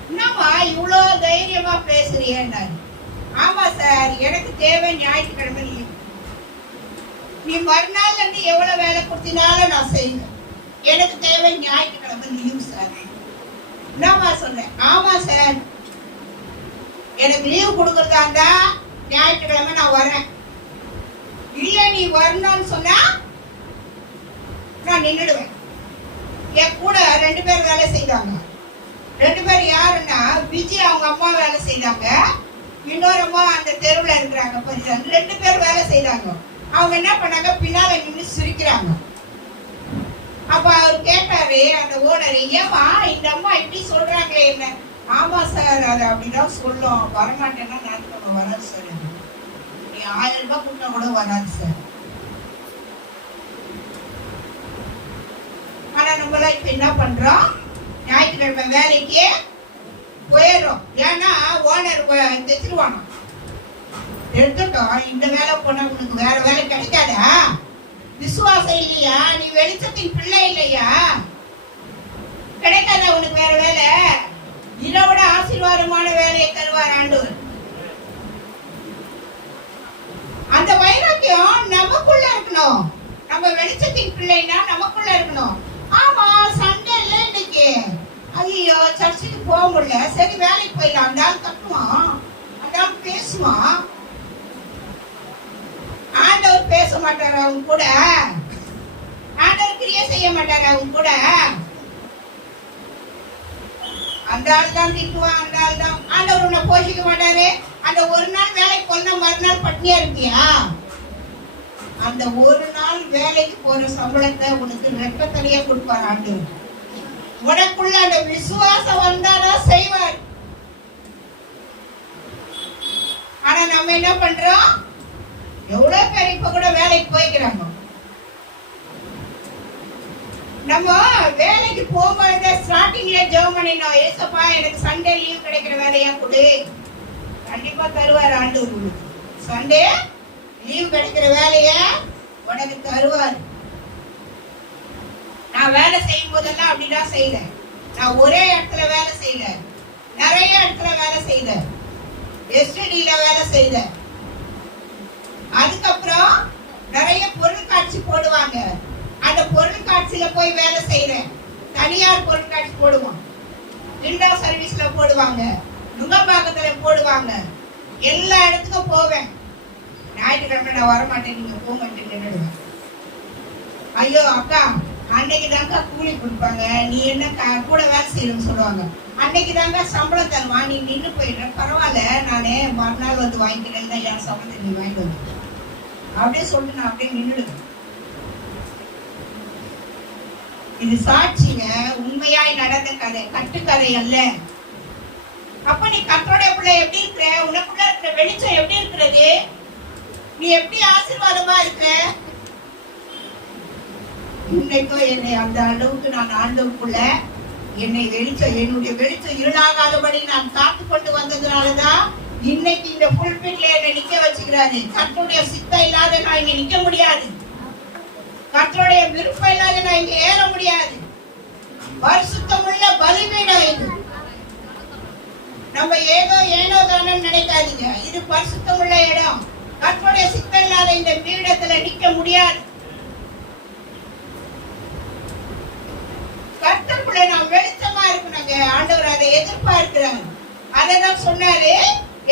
என்னம்மா இவ்வளோ தைரியமா பேசுறியேன்னாரு. ஆமா சார், எனக்கு தேவை ஞாயிற்றுக்கிழமை லீவ், நீ மறுநாள்ல இருந்து எவ்வளவு வேலை கொடுத்தினாலும் நான் செய்வேன், எனக்கு தேவை ஞாயிற்றுக்கிழமை லீவ் சார். என்னம்மா சொல்றேன், ஆமா சார், எனக்கு லீவ் கொடுக்கறதா இருந்தா ஞாயிற்றுக்கிழமை நான் வரேன், இல்ல நீ வரணும்னு சொன்னா நான் நின்றுடுவேன். என் கூட 2 பேர் வேலை செய்தாங்க. 2 பேர் யாருன்னா, விஜய் அவங்க அம்மா வேலை செய்தாங்க, இன்னொரு அம்மா அந்த தெருவில் இருக்கிறாங்க. 2 பேர் வேலை செய்தாங்க. அவங்க என்ன பண்ணாங்க, பின்னால நின்று சிரிக்கிறாங்க. அப்ப அவர் கேட்டாரு அந்த ஓனர், ஏமா இந்த அம்மா இப்படி சொல்றாங்களே என்ன? ஆமா சார், அது அப்படிதான் சொல்லும், வரமாட்டேன்னா ஞாயிற்றுக்கிழமை வராது சார், நீ 1000 ரூபாய் கொடுத்தா கூட வராது சார். ஆனா நம்மளாம் இப்ப என்ன பண்றோம், ஞாயிற்றுக்கிழமை வேலைக்கு போயிடும். ஏன்னா ஓனர் தைச்சிருவானோ, எடுத்துட்டோம், இந்த வேலை போனா உனக்கு வேற வேலை கிடைக்காதா, விசுவாசம் இல்லையா, நீ வெளிச்சத்தின் பிள்ளை இல்லையா, கிடைக்காதா உனக்கு வேற வேலை, இதை விட ஆசீர்வாதமான வேலையை தருவார் ஆண்டவர். அந்த வைராக்கியம் நமக்குள்ள இருக்கணும். நம்ம வெளிச்சத்தின் பிள்ளைன்னா நமக்குள்ள இருக்கணும். ஆமா, சண்டே இல்ல இன்னைக்கு, ஐயோ சர்ச்சுக்கு போக முடியல, சரி வேலைக்கு போயிடலாம், அந்த ஆள் கட்டுவான், அந்த ஆள் பேசுவான், ஆண்டவர் பேச மாட்டாரு அவங்க கூட, ஆண்டவர் கிரியை செய்ய மாட்டாரு அவங்க கூட, அந்த ஆள் தான் திட்டுவான், அந்த ஆள் தான், ஆண்டவர் உன்னை போஷிக்க மாட்டாரு. அந்த ஒரு நாள் வேலைக்கு போனா மறுநாள் பட்னியா இருக்கியா, அந்த ஒரு நாள் வேலைக்கு போற சம்பளத்தை உனக்கு ரெட்டத்தலையா கொடுப்பார் ஆண்டவர். உனக்குள்ள அந்த விசுவாசம் வந்தாதான் செய்வார். ஆனா நம்ம என்ன பண்றோம், எவ்வளவு பேர் இப்ப கூட வேலைக்கு போய்க்கிறாங்க. நம்ம வேலைக்கு போகும்போது ஸ்டார்டிங்ல ஜெபம் பண்ணினோம், ஏசப்பா எனக்கு சண்டே லீவ் கிடைக்கிற வேலையா கொடு, கண்டிப்பா தருவார் ஆண்டவர். சண்டே லீவ் கிடைக்கிற வேலைய உனக்கு தருவார். நான் வேலை செய்யும் போதெல்லாம் அப்படிதான் செய்தேன். நான் ஒரே இடத்துல வேலை செய்யல, நிறைய இடத்துல வேலை செய்தேன், எஸ்டிடியில வேலை செய்தேன். அதுக்கப்புறம் நிறைய பொருட்காட்சி போடுவாங்க, அந்த பொருட்காட்சியில போய் வேலை செய்யறேன். தனியார் பொருட்காட்சி போடுவோம், விண்டோ சர்வீஸ்ல போடுவாங்க, நுங்கம்பாக்கத்துல போடுவாங்க, எல்லா இடத்துக்கும் போவேன். ஞாயிற்றுக்கிழமை நான் வரமாட்டேன், நீங்க போங்கன்னு நின்றுடுவேன். ஐயோ அக்கா, அன்னைக்கு தாங்க கூலி கொடுப்பாங்க, நீ என்ன கூட வேலை செய்யணும்னு சொல்லுவாங்க, அன்னைக்கு தாங்க சம்பளம் தருவான், நீ நின்று போயிடுற, பரவாயில்ல நானே மறுநாள் வந்து வாங்கிக்கிறேன், என் சம்பளத்தை நீ வாங்கிட்டு வந்து அப்படியே சொல்லிட்டு நான் அப்படியே நின்றுடுவேன். இது சாட்சிங்க, உண்மையாய் நடந்த கதை, கட்டுக்கதை அல்ல. அப்ப நீ கர்த்தருடைய பிள்ளை எப்படி இருக்கிற, உனக்குள்ள இருக்கிற வெளிச்சம் எப்படி இருக்கிறது, நீ எப்படி ஆசீர்வாதமா இருக்க. இன்னைக்கும் என்னை அந்த அளவுக்கு நான் ஆண்டவருக்குள்ள என்னை வெளிச்சம், என்னுடைய வெளிச்சம் இருளாகாதபடி நான் காத்து கொண்டு வந்ததுனாலதான் இன்னைக்கு இந்த புல்பிட்ல என்னை நிக்க வச்சுக்கிறாரு. கர்த்தருடைய சித்தம் இல்லாத நான் இங்க நிக்க முடியாது, கர்த்தருடைய விருப்பம் இல்லாத நான் இங்க ஏற முடியாது. பரிசுத்தமுள்ள நம்ம ஏனோ தானே நினைக்காதீங்க. இது பரிசுத்தமுள்ள இடம். கர்த்தருடைய சித்தம் இல்லாத இந்த பீடத்துல நிக்க முடியாது. கர்த்தருக்குள்ள நாம் வெளிச்சமா இருக்கணுங்க. ஆண்டவர் அதை எதிர்பார்க்கிறாங்க. அதான் சொன்னாரு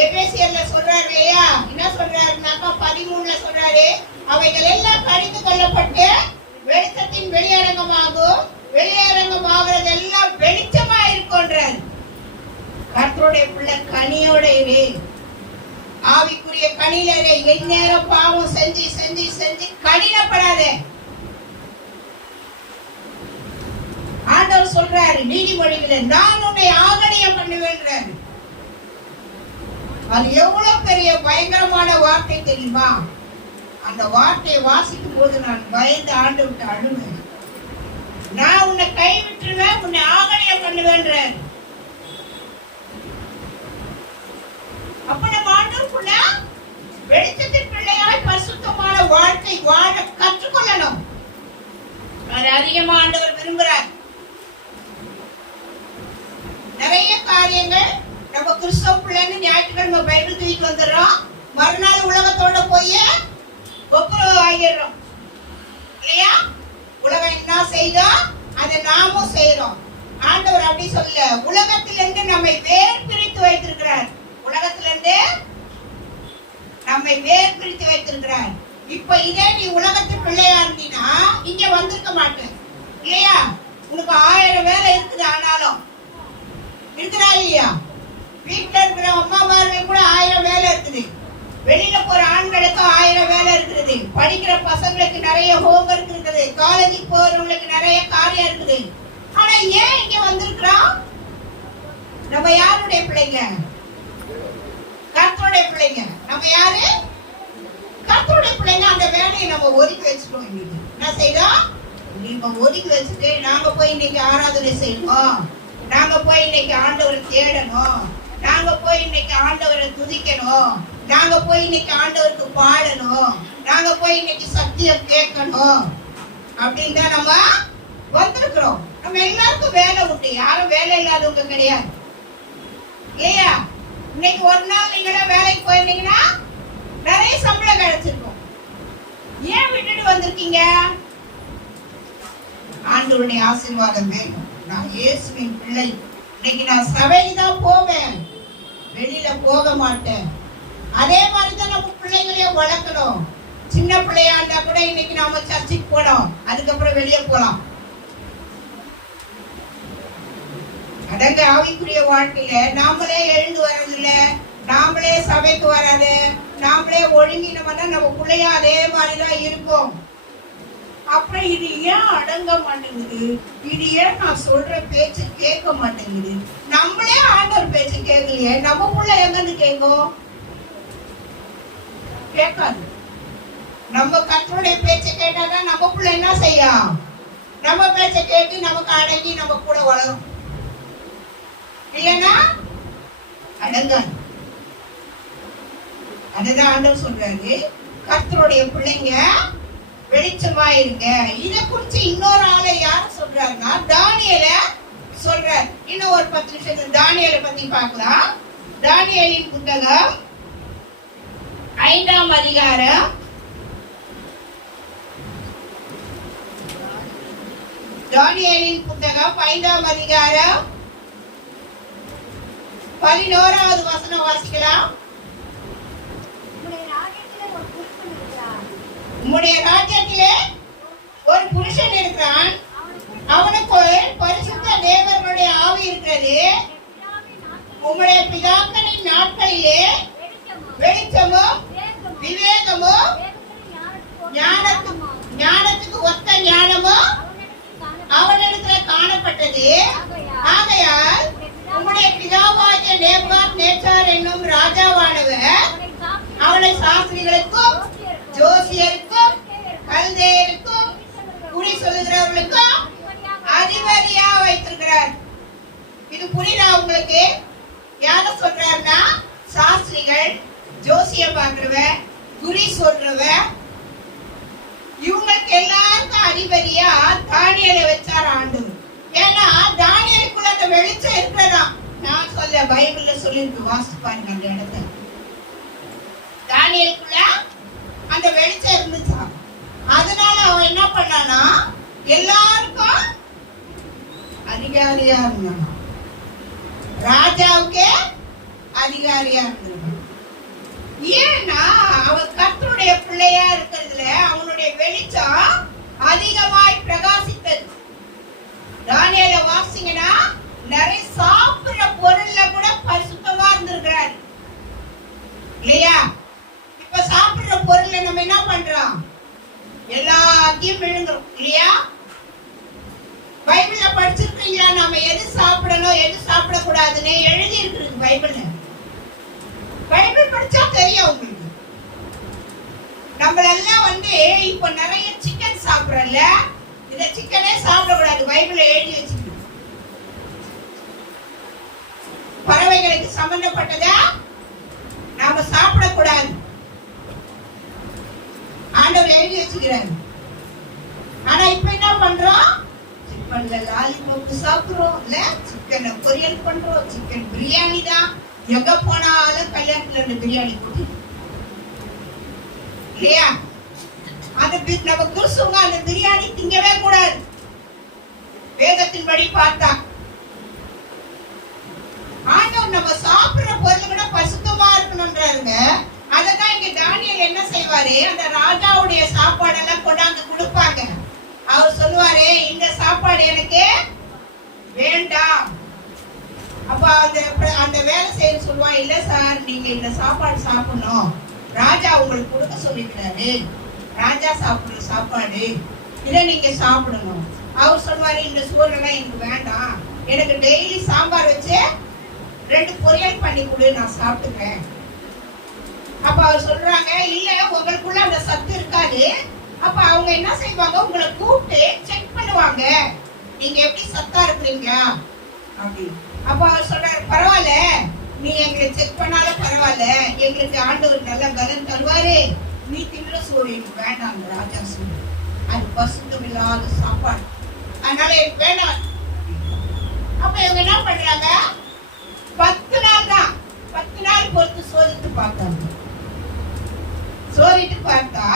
எபேசியர்ல சொல்றாரு இல்லையா? என்ன சொல்றாருனாக்கா 13ல சொல்றாரு, அவைகள் எல்லாம் கடிந்து கொள்ளப்பட்டு வெளிச்சத்தின் வெளியரங்கமாகிறதெல்லாம் வெளிச்சமா இருக்குன்றாரு. கர்த்தருடைய பிள்ளை கனியோட இரு. ஆவிக்குரிய கனியிலே எந்நேரம் பாவம் செஞ்சு செஞ்சு செஞ்சு கடினப்படாதே. ஆண்டவர் சொல்றாரு நீதிமொழிகளை, நான் உன்னை ஆகணியம் பண்ணுவேன்றாரு. அது எவ்வளவு பெரிய பயங்கரமான வார்த்தை தெரியுமா? அந்த வார்த்தையை வாசிக்கும் போது நான் பயந்து ஆண்டு விட்டு அழுவேன். நான் உன்னை கைவிட்டுருவேன், உன்னை ஆகணியம் பண்ணுவேன்றாரு. அப்ப நம்ம ஆண்டவருக்குள்ள வெளிச்சத்தின் பிள்ளையாய் பரிசுத்தமான வாழ்க்கை வாழ கற்றுக்கொள்ளணும். அது அதிகமா ஆண்டவர் விரும்புறார். நிறைய காரியங்கள் நம்ம கிறிஸ்தவ பிள்ளைன்னு ஞாயிற்றுக்கிழமை பைபிள் தூக்கிட்டு வந்துடுறோம், மறுநாள் உலகத்தோட போய் ஒப்புரவு ஆகிடுறோம் இல்லையா? உலகம் என்ன செய்தோ அதை நாமும் செய்யறோம். ஆண்டவர் அப்படி சொல்ல, உலகத்திலிருந்து நம்மை வேர் பிரித்து வைத்திருக்கிறார். உலகத்திலிருந்து நம்மை வேர் பிரித்து வைத்திருக்கிறார். இப்ப இதே நீ உலகத்து பிள்ளையா இருந்தீனா இங்க வந்திருக்க மாட்டேன் இல்லையா? உனக்கு 1000 வேலை இருக்குது. ஆனாலும் இருக்குதா இல்லையா? வீட்டுல இருக்கிற அம்மாமாருக்கு கூட 1000 வேலை இருக்குது. வெளியில போற ஆண்களுக்கு 1000 வேலை இருக்குது. படிக்கிற பசங்களுக்கு நிறைய ஹோம்வொர்க் இருக்குது. காலேஜுக்கு போறவங்களுக்கு நிறைய காரியம் இருக்குது. ஆனா ஏன் இங்க வந்திருக்கிறோம்? நம்ம யாருடைய பிள்ளைங்க? கர்த்தருடைய பிள்ளைங்க. நம்ம யாரு? கர்த்தருடைய பிள்ளைங்க. அந்த வேலையை நம்ம ஒதுக்கி வச்சுட்டோம். இன்னைக்கு என்ன செய்யறோம்? நீங்க ஒதுக்கி வச்சுட்டு நாங்க போய் இன்னைக்கு ஆராதனை செய்யணும், நாங்க போய் இன்னைக்கு ஆண்டவரை தேடணும், நாங்க போய் இன்னைக்கு ஆண்டவரை துதிக்கணும், நாங்க போய் இன்னைக்கு ஆண்டவருக்கு பாடணும், நாங்க போய் இன்னைக்கு சத்தியம் கேட்கணும் அப்படின்னு தான் நம்ம வந்திருக்கிறோம். நம்ம எல்லாருக்கும் வேலை உண்டு. யாரும் வேலை இல்லாதவங்க கிடையாது இல்லையா? இன்னைக்கு ஒரு நாள் நீங்கள வேலைக்கு போயிருந்தீங்கன்னா நிறைய சம்பளம் கிடைச்சிருக்கும். ஏன் விட்டுட்டு வந்திருக்கீங்க? ஆண்டவருடைய ஆசீர்வாதம் வேணும். நான் இயேசுவின் பிள்ளை. இன்னைக்கு நான் சபைக்கு தான் போவேன், வெளியில போக மாட்டேன். அதே மாதிரிதான் நம்ம பிள்ளைகளையும் வளர்க்கணும். சின்ன பிள்ளையா இருந்தா கூட இன்னைக்கு நாம சர்ச்சுக்கு போனோம், அதுக்கப்புறம் வெளியே போலாம். அடங்க ஆவிக்குரிய வாழ்க்கையில நாமளே எழுந்து வர்றதில்ல, நாமளே சபைக்கு வராது, நாமளே ஒழுங்கினோம்னா நம்ம பிள்ளையா அதே மாதிரிதான் இருக்கும். அப்புறம் இது ஏன் அடங்க மாட்டேங்குது, இது ஏன் நான் சொல்ற பேச்சு கேட்க மாட்டேங்குது? நம்மளே ஆண்டவர் பேச்சு கேட்கலையே, நம்ம புள்ள எங்கிருந்து கேட்கும்? கேட்காது. நம்ம கர்த்தருடைய பேச்சை கேட்டாதான் நம்ம புள்ள என்ன செய்யும்? நம்ம பேச்சை கேட்டு நமக்கு அடங்கி நம்ம கூட வளரும். இல்லைன்னா அடங்காது. அதுதான் ஆண்டவர் சொல்றாரு, கர்த்தருடைய பிள்ளைங்க வெளிச்சமா இருங்க. இத குறிச்சு இன்னொரு ஆளை யார சொல்றாருன்னா தானியேல சொல்றார். இன்னும் ஒரு 10 நிமிஷம் தானியேலை பத்தி பார்க்கலாம். தானியேலின் புத்தகம் 5ஆம் அதிகாரம் 11வது வசனம் வாசிக்கலாம். உம்முடைய ராஜ்யத்திலே ஒரு புருஷன் இருக்கிறான், அவனுக்கு பரிசுத்த தேவர்களுடைய ஆவி இருக்கிறது. உம்முடைய பிதாக்களின் நாட்களிலே வெளிச்சமும் விவேகமும் ஞானத்துக்கு ஒத்த ஞானமும் அவனிடத்துல காணப்பட்டது. ஆகையால் உம்முடைய பிதாவாகிய நேபுகாத்நேச்சார் என்னும் ராஜாவானவர் அவனை சாஸ்திரிகளுக்கும் ஜோசியருக்கும் கல்தேயருக்கும் குறி சொல்லுகிறவர்களுக்கும் அதிபதியா வைத்திருக்கிறார். இது புரியுதா உங்களுக்கு? யார சொல்றாருன்னா சாஸ்திரிகள், ஜோசியம் பார்க்கிறவ, குறி சொல்றவ, இவங்களுக்கு எல்லாருக்கும் அதிபதியா தானியேலை வச்சார் ஆண்டவர். ஏன்னா தானியேலுக்குள்ள அந்த வெளிச்சம் இருக்கிறதா. நான் சொல்ல, பைபிள்ல சொல்லிருக்கு, வாசித்து பாருங்க அந்த இடத்த. தானியேலுக்குள்ள அந்த வெளிச்சம் இருந்துச்சா, அதனால அவன் என்ன பண்ணானா எல்லாருக்கும் அதிகாரியா இருந்தான், ராஜாவுக்கே அதிகாரியா இருந்திருக்கான். ஏன்னா அவன் கர்த்தருடைய பிள்ளையா இருக்கிறதுல அவனுடைய வெளிச்சம் அதிகமாய் பிரகாசித்தது. தானியேலை வாசிங்கன்னா நிறைய சாப்பிடுற பொருள்ல கூட பரிசுத்தமா இருந்திருக்கிறார் இல்லையா? இப்ப சாப்பிடுற பொருள்ல நம்ம என்ன பண்றோம்? எல்லாத்தையும் விழுங்குறோம் இல்லையா? பைபிள்ல படிச்சிருக்கீங்களா? நாம எது சாப்பிடணும் எது சாப்பிடக்கூடாதுன்னு எழுதி இருக்குது பைபிள்ல. பைபிள் படிச்சா தெரியும் உங்களுக்கு. நம்மளெல்லாம் இப்ப நிறைய சிக்கன் சாப்பிடறோம்ல, இந்த சிக்கனே சாப்பிடக்கூடாது, பைபிள்ல எழுதி வச்சிருக்கு. பறவைகளுக்கு சம்பந்தப்பட்டதா நாம சாப்பிடக்கூடாது, ஆண்டவர் எழுதி வச்சுக்கிறாரு. ஆனா இப்ப என்ன பண்றோம்? சிக்கன்ல லாலிபாப் சாப்பிடுறோம் இல்ல, சிக்கனை பொரியல் பண்றோம், சிக்கன் பிரியாணி தான். எங்க போனாலும் கல்யாணத்துல இருந்து பிரியாணி போட்டு இல்லையா? அந்த நம்ம கிறிஸ்துவங்க அந்த பிரியாணி திங்கவே கூடாது, வேதத்தின்படி பார்த்தா. ஆண்டவர் நம்ம சாப்பிடுற பொருள் கூட பரிசுத்தமா இருக்கணும்ன்றாருங்க. அததான் இங்க தானியேல் என்ன செய்வாரு, அந்த ராஜாவுடைய சாப்பாடெல்லாம் கொண்டாந்து கொடுப்பாங்க. அவர் சொல்லுவாரு, இந்த சாப்பாடு எனக்கு வேண்டாம். அப்ப அந்த வேலை செய்ய சொல்லுவா, இல்ல சார் நீங்க இந்த சாப்பாடு சாப்பிடணும், ராஜா உங்களுக்கு கொடுக்க சொல்லிக்கிறாரு, ராஜா சாப்பிடுற சாப்பாடு இதை நீங்க சாப்பிடணும். அவர் சொல்லுவாரு, இந்த சோறெல்லாம் எனக்கு வேண்டாம், எனக்கு டெய்லி சாம்பார் வச்சு 2 பொரியல் பண்ணி கொடு, நான் சாப்பிட்டுக்கிறேன். அப்ப அவர் சொல்றாங்க, இல்ல உங்களுக்குள்ள அந்த சத்து இருக்காது. அப்ப அவங்க என்ன செய்வாங்க, உங்களை கூப்பிட்டு செக் பண்ணுவாங்க, நீங்க எப்படி சத்தா இருக்கிறீங்களா அப்படி. அப்ப அவர் சொல்றாரு, பரவாயில்ல நீ எங்களை செக் பண்ணாலும் பரவாயில்ல, எங்களுக்கு ஆண்டவர் நல்ல பலன் தருவாரு, நீ தின்ற சோறு எனக்கு வேண்டாம், ராஜா சோறு அது பசுத்தம் இல்லாத சாப்பாடு, அதனால எனக்கு வேண்டாம். அப்ப இவங்க என்ன பண்றாங்க, 10 நாள் தான், 10 நாள் பொறுத்து சோதித்து பார்த்தாங்க. சோதித்து பார்த்தா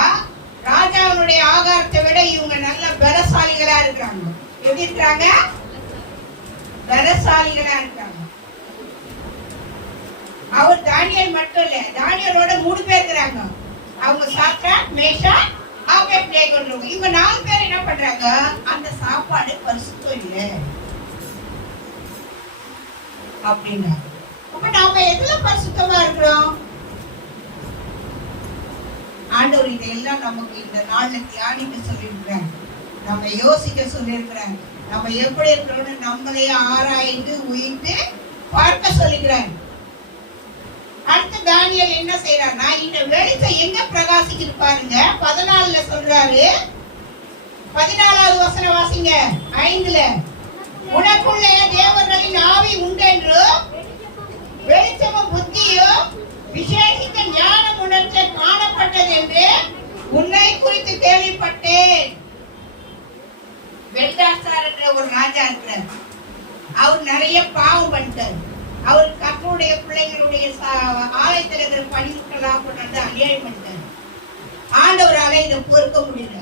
ராஜாவுடைய ஆகாரத்தை விட இவங்க நல்ல பலசாலிகளா இருக்கிறாங்க. எப்படி இருக்கிறாங்க? பலசாலிகளா இருக்காங்க. அவர் தானியேல் மட்டும் இல்ல, தானியேலோட 3 பேர் இருக்கிறாங்க. அவங்க சாத்ராக், மேஷாக், ஆபேத்நேகோ. இவங்க 4 பேர் என்ன பண்றாங்க, அந்த சாப்பாடு பரிசுத்தம் இல்லை அப்படின்னா. அப்ப நாம எதுல பரிசுத்தமா இருக்கிறோம்? ஆண்டவர் இதெல்லாம் நமக்கு இந்த நாள்ல தியானிக்க சொல்லியிருக்கிறாங்க, நம்ம யோசிக்க சொல்லியிருக்கிறாங்க, நம்ம எப்படி இருக்கிறோம்னு நம்மளே ஆராய்ந்து உயிர்த்து பார்க்க சொல்லிக்கிறாங்க. அடுத்து தானியேல் என்ன செய்யறாருன்னா, இந்த வெளிச்சம் எங்க பிரகாசிக்குது பாருங்க. 14ல சொல்றாரு, 14வது வசனம் வாசிங்க. 5ல, உனக்குள்ளே தேவர்களின் ஆவி உண்டென்று வெளிச்சமும் புத்தியும் விசேஷித்த ஞானம் உணர்த்த காணப்பட்டது என்று உன்னை குறித்து கேள்விப்பட்டேன். பெல்ஷாத்சார் என்ற ஒரு ராஜா இருக்கிறார். அவர் நிறைய பாவம் பண்ணிட்டார். அவர் கர்த்தருடைய பிள்ளைகளுடைய ஆலயத்தில் இருக்கிற பணிமுட்டெல்லாம் கொண்டாந்து அநியாயம் பண்ணிட்டார். ஆண்டவரால இதை பொறுக்க முடியல.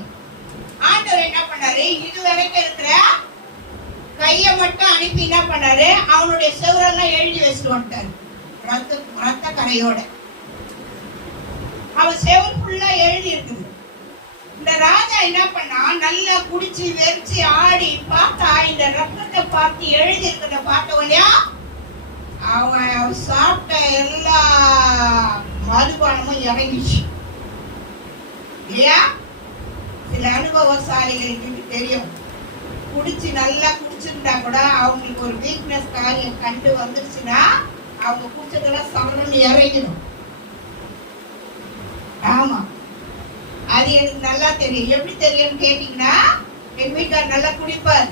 ஆண்டவர் என்ன பண்ணாரு, இதுவரைக்கும் இருக்கிற கைய மட்டும் அனுப்பி என்ன பண்ணாரு, அவனுடைய செவரெல்லாம் எழுதி வச்சுட்டு வந்துட்டாரு, ரத்த கரையோட. அவன் செவர் ஃபுல்லா எழுதி இருக்குது. இந்த ராஜா என்ன பண்ணா, நல்லா குடிச்சு வெறிச்சு ஆடி பார்த்தா, இந்த ரத்தத்தை பார்த்து எழுதி இருக்கிறத பார்த்தவனையா அவன் சாப்பிட்ட எல்லா மதுபானமும் இறங்கிச்சு இல்லையா? சில அனுபவசாலிகளுக்கு தெரியும், குடிச்சு நல்லா குடிச்சிருந்தா கூட அவங்களுக்கு ஒரு வீக்னஸ் காரியம் கண்டு வந்துருச்சுன்னா அவங்க குடிச்சதெல்லாம் சமணம் இறங்கிடும். ஆமா, அது எனக்கு நல்லா தெரியும். எப்படி தெரியும்னு கேட்டீங்கன்னா, எங்க வீட்டுக்காரர் நல்லா குடிப்பார்.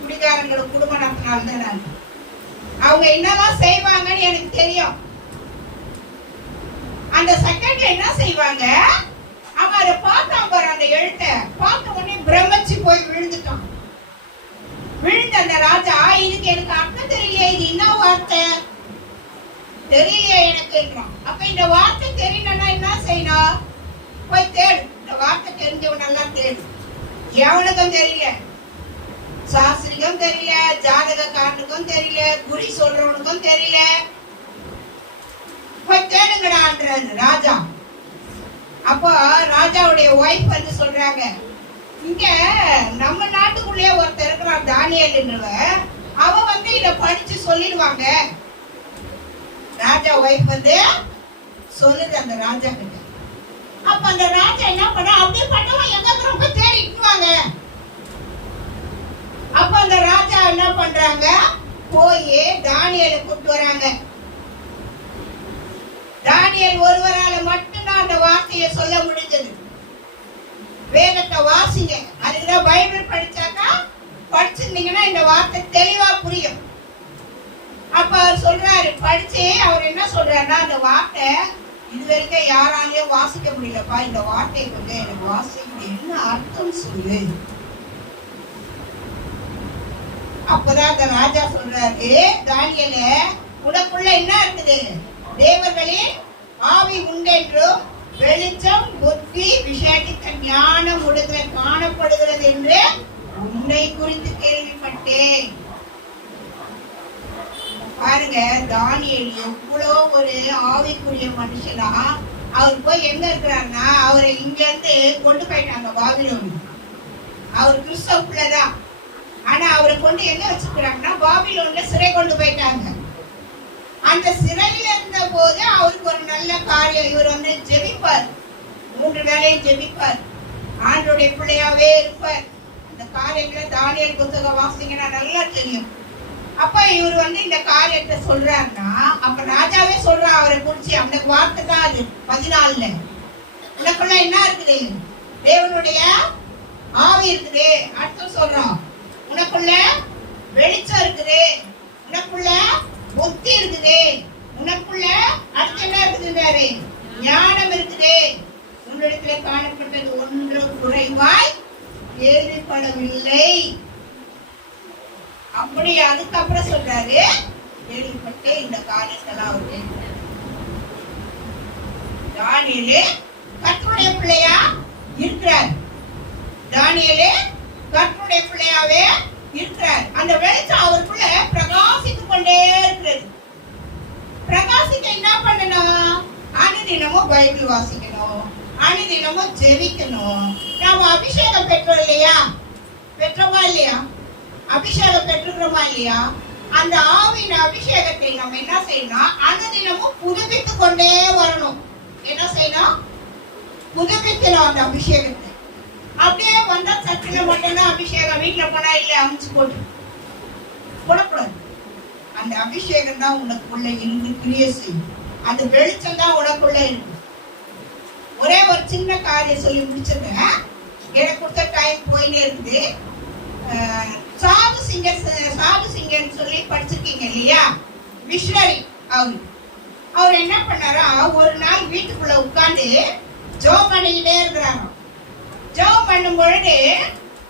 குடிக்காரங்களோட குடும்ப நடத்தினால்தான் நான் அவங்க என்னதான் செய்வாங்கன்னு எனக்கு தெரியும். அந்த செகண்ட்ல என்ன செய்வாங்க, அவன் அதை பார்த்தான் பாரு, அந்த எழுத்த பார்த்த உடனே பிரமிச்சு போய் விழுந்துட்டான். விழுந்த அந்த ராஜா, இதுக்கு எனக்கு அர்த்தம் தெரியலையே, இது என்னவா வார்த்தை? தெரியல எனக்குன்றான். அப்ப இந்த வார்த்தை தெரியலன்னா என்ன செய்யணும்? போய் தேடு. இந்த வார்த்தை தெரிஞ்சவனெல்லாம் தேடு. எவனுக்கும் தெரியல, சாஸ்திரிக்கும் தெரியல, ஜாதகக்காரனுக்கும் தெரியல, குறி சொல்றவனுக்கும் தெரியல. போய் தேடுங்கடான்றாரு ராஜா. அப்போ ராஜாவுடைய ஒய்ஃப் வந்து சொல்றாங்க, இங்க நம்ம நாட்டுக்குள்ளேயே ஒருத்தர் இருக்கிறான் தானியேல்ன்றவ, அவ வந்து இத படிச்சு சொல்லிடுவாங்க. ராஜா ஒய்ஃப் வந்து சொல்லுது அந்த ராஜா கிட்ட. அப்ப அந்த ராஜா என்ன பண்ண, அப்படியே பண்ணவன் எங்க ரொம்ப தேடிட்டு வாங்க. அப்ப அந்த ராஜா என்ன பண்றாங்க, போய் தானியேலை கூப்பிட்டு வராங்க. தானியேல் ஒருவரால மட்டும்தான் அந்த வார்த்தையை சொல்ல முடிஞ்சது. வேதத்தை வாசிங்க, அதுக்குதான் பைபிள் படிச்சாக்கா படிச்சிருந்தீங்கன்னா இந்த வார்த்தை தெளிவா புரியும். அப்ப அவர் சொல்றாரு, படிச்சு அவர் என்ன சொல்றாருன்னா, அந்த வார்த்தை இது வரைக்கும் யாராலையும் வாசிக்க முடியலப்பா, இந்த வார்த்தையை கொஞ்சம் எனக்கு வாசிக்க என்ன அர்த்தம் சொல்லு. அப்பதான் அந்த ராஜா சொல்றாரு, தானியேலே உனக்குள்ள என்ன இருக்குது? தேவர்களின் ஆவி உண்டென்றும் வெளிச்சம் புத்தி விசேஷித்த ஞானம் உலகில காணப்படுகிறது என்று உன்னை குறித்து கேள்விப்பட்டேன். பாருங்க, தானியேல் எவ்வளோ ஒரு ஆவிக்குரிய மனுஷனா. அவர் போய் எங்க இருக்கிறாருன்னா, அவரை இங்க இருந்து கொண்டு போயிட்டாங்க பாபிலோன். அவர் கிறிஸ்தவ பிள்ளைதான், ஆனா அவரை கொண்டு எங்க வச்சிருக்கிறாங்கன்னா பாபிலோன்ல சிறை கொண்டு போயிட்டாங்க. அந்த சிறையில இருந்த போது அவருக்கு ஒரு நல்ல காரியம், இவர் வந்து ஜெபிப்பார், 3 வேளையும் ஜெபிப்பார், ஆண்டோடைய பிள்ளையாவே இருப்பார். அந்த காரியங்களை தானியேல் புத்தகம் வாசிங்கன்னா நல்லா தெரியும். அப்ப இவர் வந்து இந்த காரியத்தை சொல்றாருன்னா, அப்ப ராஜாவே சொல்றா அவரை குறிச்சு, அந்த வார்த்தை தான் அது 14ல. உனக்குள்ள என்ன இருக்குது? தேவனுடைய ஆவி இருக்குது. அர்த்தம் சொல்றோம், உனக்குள்ள வெளிச்சம் இருக்குது, உனக்குள்ள புத்தி இருக்குது, உனக்குள்ள அடுத்து என்ன இருக்குது? ஞானம் இருக்குது. உன்னிடத்துல காணப்பட்டது ஒன்று குறைவாய் கேள்விப்படவில்லை. அப்படி அதுக்கப்புறம் சொல்றாரு, கேள்விப்பட்டு இந்த காரியத்தெல்லாம் அவர் கேட்கிறார். தானியேலு கர்த்தருடைய பிள்ளையா இருக்கிறார். தானியேலு கர்த்தருடைய பிள்ளையாவே இருக்கிறார். அந்த வெளிச்சம் அவருக்குள்ள பிரகாசித்துக் கொண்டே இருக்கிறது. பிரகாசிக்க என்ன பண்ணணும்? அனுதினமும் பைபிள் வாசிக்கணும், அனுதினமும் ஜெபிக்கணும். நாம அபிஷேகம் பெற்றோம் இல்லையா? பெற்றோமா இல்லையா? அபிஷேகம் பெற்றுக்கிறோமா இல்லையா? அந்த ஆவின் அபிஷேகத்தை நம்ம என்ன செய்யணும்? அனுதினமும் புதுப்பித்துக் கொண்டே வரணும். என்ன செய்யணும்? புதுப்பிக்கணும் அந்த அபிஷேகத்தை. அப்படியே வந்தா சத்துல மட்டும்தான் அபிஷேகம், வீட்டுல போனா இல்ல அமுச்சு போடக்கூடாது. அந்த அபிஷேகம் தான் உனக்குள்ள இருந்து கிரியை செய்யும். அந்த வெளிச்சம் தான் உனக்குள்ள இருக்கு. ஒரே ஒரு சின்ன காரியம் சொல்லி முடிச்சிருக்கேன், எனக்கு கொடுத்த டைம் போயினே இருக்குது. சாது சிங்கர் சொல்லி படிச்சிருக்கீங்க இல்லையா? மிஷனரி. அவர் என்ன பண்ணாரா, ஒரு நாள் வீட்டுக்குள்ள உட்கார்ந்து ஜெபம் பண்ணிக்கிட்டே இருக்கிறாங்க. ஜெபம் பண்ணும் பொழுது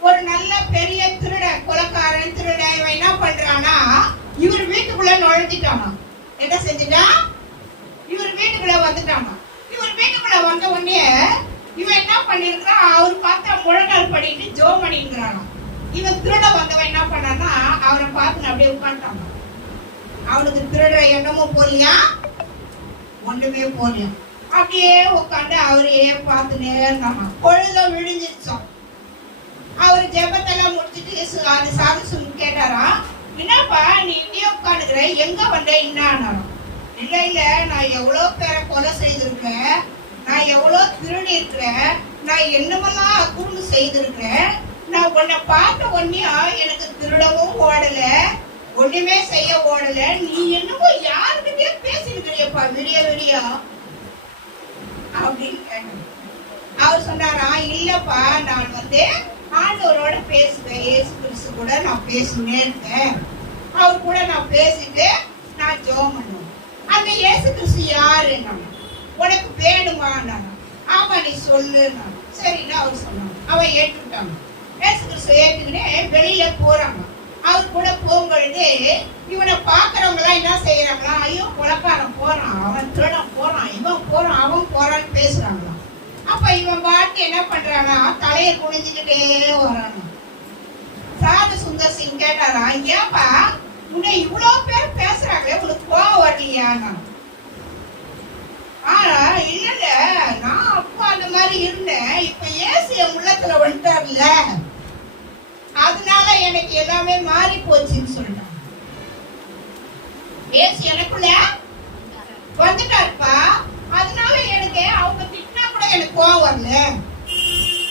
ஒரு நல்ல பெரிய திருடன், கொலைக்காரன், திருடன் இவன் என்ன பண்றானா, இவர் வீட்டுக்குள்ள நுழைஞ்சிட்டானா. என்ன செஞ்சுட்டா? இவர் வீட்டுக்குள்ள வந்துட்டானா. இவர் வீட்டுக்குள்ள வந்த உடனே இவன் என்ன பண்ணிருக்கான், அவர் பார்த்தா முழங்கால் பண்ணிட்டு ஜெபம் பண்ணிருக்கிறானா. இவன் திருட வந்தவன் என்ன பண்ணானா, அவரை பார்த்து அப்படியே உட்காந்துட்டாங்க. அவனுக்கு திருடுற எண்ணமும் போலியா, ஒண்ணுமே போலியா. அப்படியே உட்காந்து அவரையே பார்த்துனே இருந்தாங்க. பொழுத விழிஞ்சிருச்சோம். அவரு ஜெபத்தெல்லாம் முடிச்சுட்டு அது சாது கேட்டாரா, என்னப்பா நீ இங்கே உட்காந்துக்கிற, எங்க வந்த என்ன? இல்ல இல்ல, நான் எவ்வளவு பேரை கொலை செய்திருக்கிறேன், நான் எவ்வளவு திருடி இருக்கிறேன், நான் என்னமெல்லாம் அக்குறும்பு செய்திருக்கிறேன். நான் உன்னை பார்த்த உடனே எனக்கு திருடவும் ஓடல, ஒண்ணுமே செய்ய ஓடல. நீ என்னமோ யாருக்கிட்டே பேசிருக்கிறியப்பா விடியா அப்படின்னு கேட்டாங்க. அவர் சொன்னாரா, இல்லப்பா நான் வந்து ஆண்டவரோட பேசுவேன், இயேசு கிறிஸ்து கூட நான் பேசுனே இருக்கேன், அவர் கூட நான் பேசிட்டு நான் ஜெபம் பண்ணுவேன். அந்த இயேசு கிறிஸ்து யாரு? உனக்கு வேணுமா? ஆமா நீ சொல்லு. சரின்னு அவர் சொன்னாங்க. அவன் ஏற்றுட்டாங்க. இயேசு கிறிஸ்து ஏற்றுக்கினே வெளியில போறாங்க. அவர் கூட போகும்பொழுது இவனை பாக்குறவங்க எல்லாம் என்ன செய்யறாங்களா, ஐயோ கொலைக்காரன் போறான், அவன் திருடன் போறான், இவன் போறான், அவன் போறான்னு பேசுறாங்களாம். அப்ப இவன் பாட்டு என்ன பண்றானா, தலையை குனிஞ்சுக்கிட்டே வரானா. சாது சுந்தர் சிங் கேட்டாரா, ஏப்பா உன்னை இவ்வளவு பேர் பேசுறாங்களே, உனக்கு கோவம் வரலையானா? ஆனா இல்ல, நான் அப்பா அந்த மாதிரி இருந்தேன், இப்ப ஏசு என் உள்ளத்துல வந்துட்டார்ல, அதனால எனக்கு எல்லாமே மாறி போச்சுன்னு சொல்றான். ஏசு எனக்குள்ள வந்துட்டாருப்பா, அதனால எனக்கு அவங்க திட்டினா கூட எனக்கு கோவம் வரல.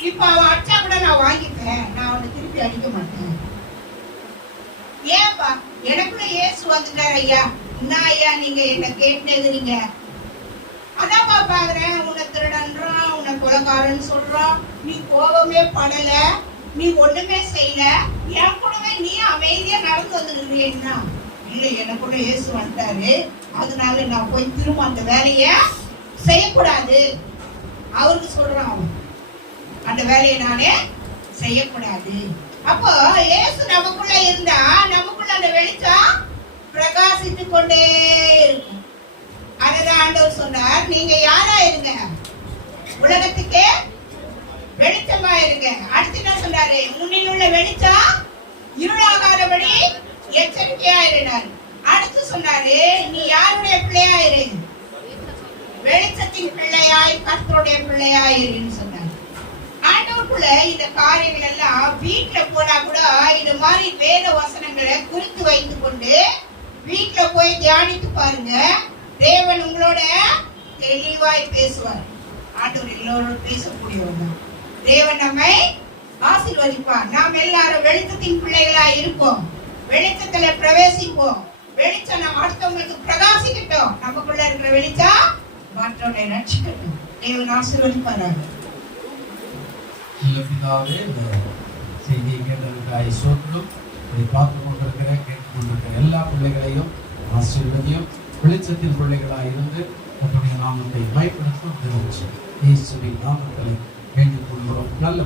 இப்ப அவன் அடிச்சா கூட நான் வாங்கிப்பேன், நான் அவனை திருப்பி அடிக்க மாட்டேன். ஏன்பா எனக்குள்ள ஏசு வந்துட்டார் ஐயா, என்ன ஐயா நீங்க என்ன கேட்டுக்கிறீங்க? அதான்ப்பா பாக்குறேன், உன்னை திருடன்றான், உன்னை கொலைக்காரன்னு சொல்றான், நீ கோபமே படல, நீ ஒண்ணுமே செய்யல, என் கூடவே நீ அமைதியா நடந்து வந்துருக்கீங்கன்னா? இல்ல, எனக்குள்ள இயேசு வந்துட்டாரு, அதனால நான் போய் திரும்ப அந்த வேலைய செய்யக்கூடாது. அவருக்கு சொல்றான், அவன் அந்த வேலையை நானே செய்யக்கூடாது. அப்போ இயேசு நமக்குள்ள இருந்தா நமக்குள்ள அந்த வெளிச்சம் பிரகாசித்து கொண்டே இருக்கும். அதுதான் ஆண்டவர் சொன்னார், நீங்க யாரா இருங்க, உலகத்துக்கே வெளிச்சமா இருங்க. அடுத்து என்ன சொன்னாரு, முன்னில் உள்ள வெளிச்சம் இருளாகாதபடி எச்சரிக்கையா இருந்தார். அடுத்து சொன்னாரு, நீ யாருடைய பிள்ளையா இரு, வெளிச்சத்தின் பிள்ளையாய் கர்த்தருடைய பிள்ளையாய் இருன்னு சொன்னார். ஆண்டவருக்குள்ள இந்த காரியங்கள் எல்லாம் வீட்டுல போனா கூட இது மாதிரி வேத வசனங்களை குறித்து வைத்து கொண்டு வீட்டுல போய் தியானித்து பாருங்க. தேவன் உங்களோட தெளிவாய் பேசுவார். ஆண்டவர் எல்லோரும் பேசக்கூடியவர் தான். தேவன் நம்மை ஆசீர்வதிப்பார். நாம் எல்லாரும் வெளிச்சத்தின் பிள்ளைகளா இருப்போம், வெளிச்சத்துல பிரவேசிப்போம். வெளிச்சம் நம்ம அடுத்தவங்களுக்கு பிரகாசிக்கட்டும், நமக்குள்ள இருக்கிற வெளிச்சம் மற்றவனை ரட்சிக்கட்டும். தேவன் ஆசீர்வதிப்பாராக. பிதாவே, இந்த செய்தியை கேட்டதற்காக சோத்திரம். இதை பார்த்து கொண்டிருக்கிற கேட்டுக் கொண்டிருக்கிற எல்லா பிள்ளைகளையும் ஆசீர்வதியும். வெளிச்சத்தின் பிள்ளைகளாக இருந்து உங்களுடைய நாமத்தை பயன்படுத்தும் இயேசுவின் நாமத்தை வேண்டிக் கொள்கிறோம் நல்ல